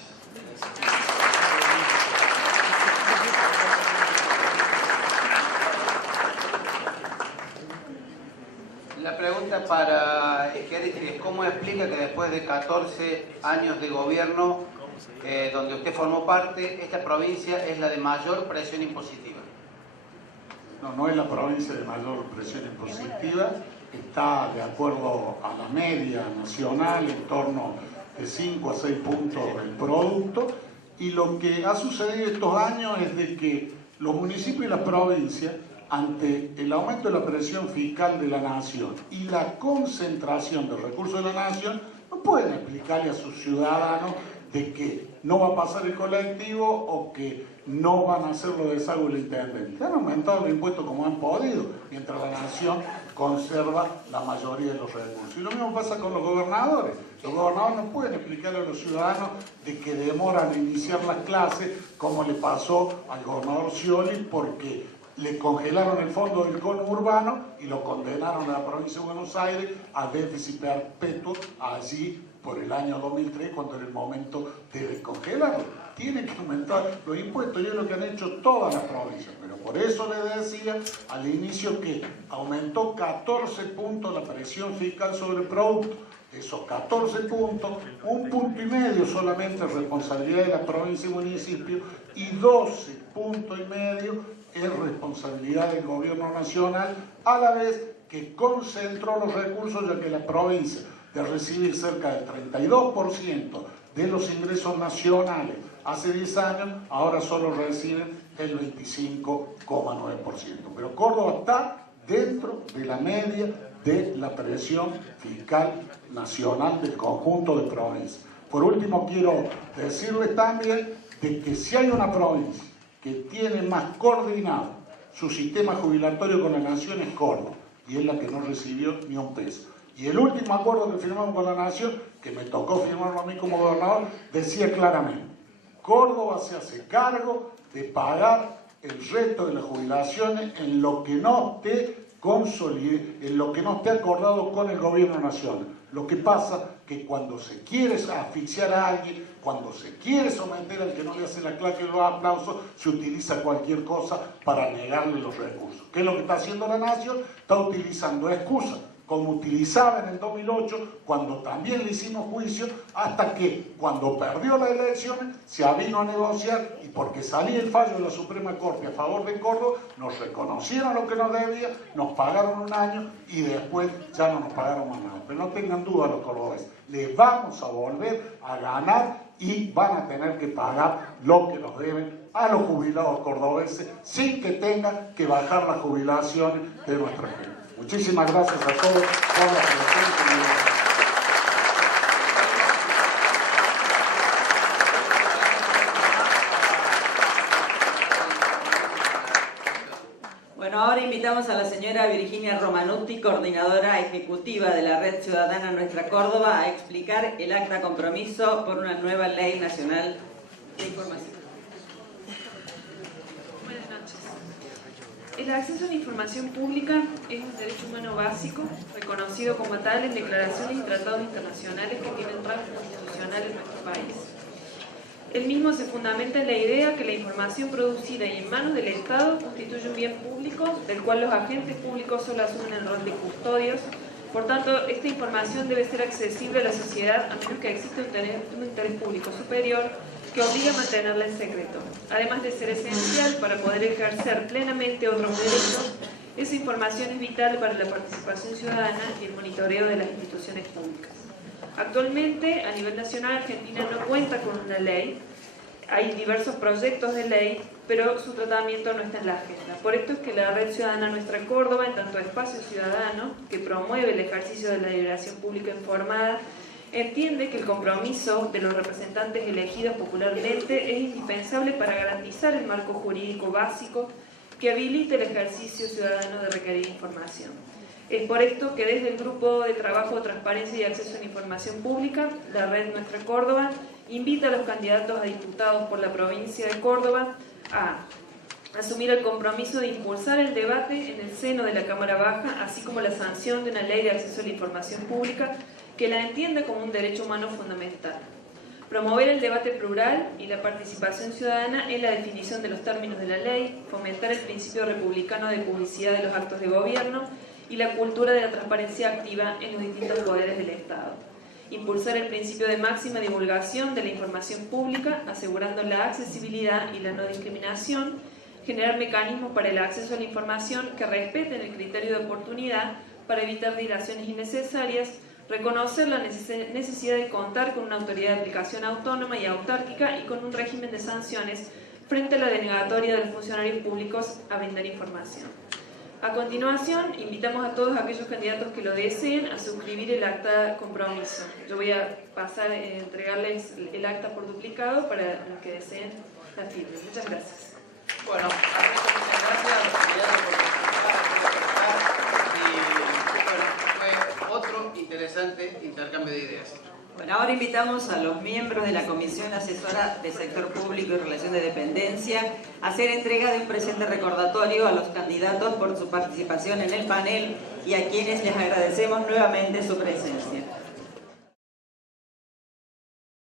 La pregunta para Schiaretti es cómo explica que después de 14 años de gobierno donde usted formó parte, esta provincia es la de mayor presión impositiva. No es la provincia de mayor presión impositiva, está de acuerdo a la media nacional en torno de 5 a 6 puntos del producto, y lo que ha sucedido estos años es de que los municipios y las provincias, ante el aumento de la presión fiscal de la nación y la concentración de recursos de la nación, no pueden explicarle a sus ciudadanos de que no va a pasar el colectivo o que no van a hacer los desagües del intendente. Han aumentado los impuestos como han podido, mientras la nación conserva la mayoría de los recursos. Y lo mismo pasa con los gobernadores. Los gobernadores no pueden explicarle a los ciudadanos de que demoran a iniciar las clases, como le pasó al gobernador Scioli, porque le congelaron el fondo del conurbano y lo condenaron a la provincia de Buenos Aires a déficit perpetuo allí por el año 2003, cuando era el momento de descongelarlo. Tienen que aumentar los impuestos, y es lo que han hecho todas las provincias. Pero por eso les decía al inicio que aumentó 14 puntos la presión fiscal sobre el producto. Esos 14 puntos, 1,5 puntos solamente es responsabilidad de la provincia y municipio, y 12,5 puntos es responsabilidad del gobierno nacional, a la vez que concentró los recursos, ya que la provincia, de recibir cerca del 32% de los ingresos nacionales. Hace 10 años, ahora solo reciben el 25,9%. Pero Córdoba está dentro de la media de la presión fiscal nacional del conjunto de provincias. Por último, quiero decirles también de que si hay una provincia que tiene más coordinado su sistema jubilatorio con la Nación es Córdoba, y es la que no recibió ni un peso. Y el último acuerdo que firmamos con la Nación, que me tocó firmarlo a mí como gobernador, decía claramente: Córdoba se hace cargo de pagar el resto de las jubilaciones en lo que no esté en lo que no esté acordado con el gobierno nacional. Lo que pasa que cuando se quiere asfixiar a alguien, cuando se quiere someter al que no le hace la claque y los aplausos, se utiliza cualquier cosa para negarle los recursos. ¿Qué es lo que está haciendo la Nación? Está utilizando excusas, como utilizaba en el 2008, cuando también le hicimos juicio, hasta que cuando perdió las elecciones se avino a negociar, y porque salía el fallo de la Suprema Corte a favor de Córdoba, nos reconocieron lo que nos debía, nos pagaron un año y después ya no nos pagaron más nada. Pero no tengan duda los cordobeses, les vamos a volver a ganar y van a tener que pagar lo que nos deben a los jubilados cordobeses sin que tengan que bajar las jubilaciones de nuestra gente. Muchísimas gracias a todos por la presencia. Bueno, ahora invitamos a la señora Virginia Romanutti, coordinadora ejecutiva de la Red Ciudadana Nuestra Córdoba, a explicar el acta compromiso por una nueva ley nacional de información. Buenas noches. El acceso a la información pública es un derecho humano básico, reconocido como tal en declaraciones y tratados internacionales que tienen rango constitucional en nuestro país. El mismo se fundamenta en la idea que la información producida y en manos del Estado constituye un bien público, del cual los agentes públicos solo asumen el rol de custodios. Por tanto, esta información debe ser accesible a la sociedad a menos que exista un interés público superior que obliga a mantenerla en secreto. Además de ser esencial para poder ejercer plenamente otros derechos, esa información es vital para la participación ciudadana y el monitoreo de las instituciones públicas. Actualmente, a nivel nacional, Argentina no cuenta con una ley. Hay diversos proyectos de ley, pero su tratamiento no está en la agenda. Por esto es que la Red Ciudadana Nuestra Córdoba, en tanto espacio ciudadano, que promueve el ejercicio de la deliberación pública informada, entiende que el compromiso de los representantes elegidos popularmente es indispensable para garantizar el marco jurídico básico que habilite el ejercicio ciudadano de requerida información. Es por esto que desde el Grupo de Trabajo, Transparencia y Acceso a la Información Pública, la Red Nuestra Córdoba invita a los candidatos a diputados por la provincia de Córdoba a asumir el compromiso de impulsar el debate en el seno de la Cámara Baja, así como la sanción de una ley de acceso a la información pública que la entiende como un derecho humano fundamental. Promover el debate plural y la participación ciudadana en la definición de los términos de la ley, fomentar el principio republicano de publicidad de los actos de gobierno y la cultura de la transparencia activa en los distintos poderes del Estado. Impulsar el principio de máxima divulgación de la información pública, asegurando la accesibilidad y la no discriminación. Generar mecanismos para el acceso a la información que respeten el criterio de oportunidad para evitar dilaciones innecesarias. Reconocer la necesidad de contar con una autoridad de aplicación autónoma y autárquica y con un régimen de sanciones frente a la denegatoria de los funcionarios públicos a brindar información. A continuación, invitamos a todos aquellos candidatos que lo deseen a suscribir el acta de compromiso. Yo voy a pasar a entregarles el acta por duplicado para los que deseen la firma. Muchas gracias. Bueno, muchas gracias y fue otro interesante intercambio de ideas. Bueno, ahora invitamos a los miembros de la Comisión Asesora de Sector Público y Relación de Dependencia a hacer entrega de un presente recordatorio a los candidatos por su participación en el panel y a quienes les agradecemos nuevamente su presencia.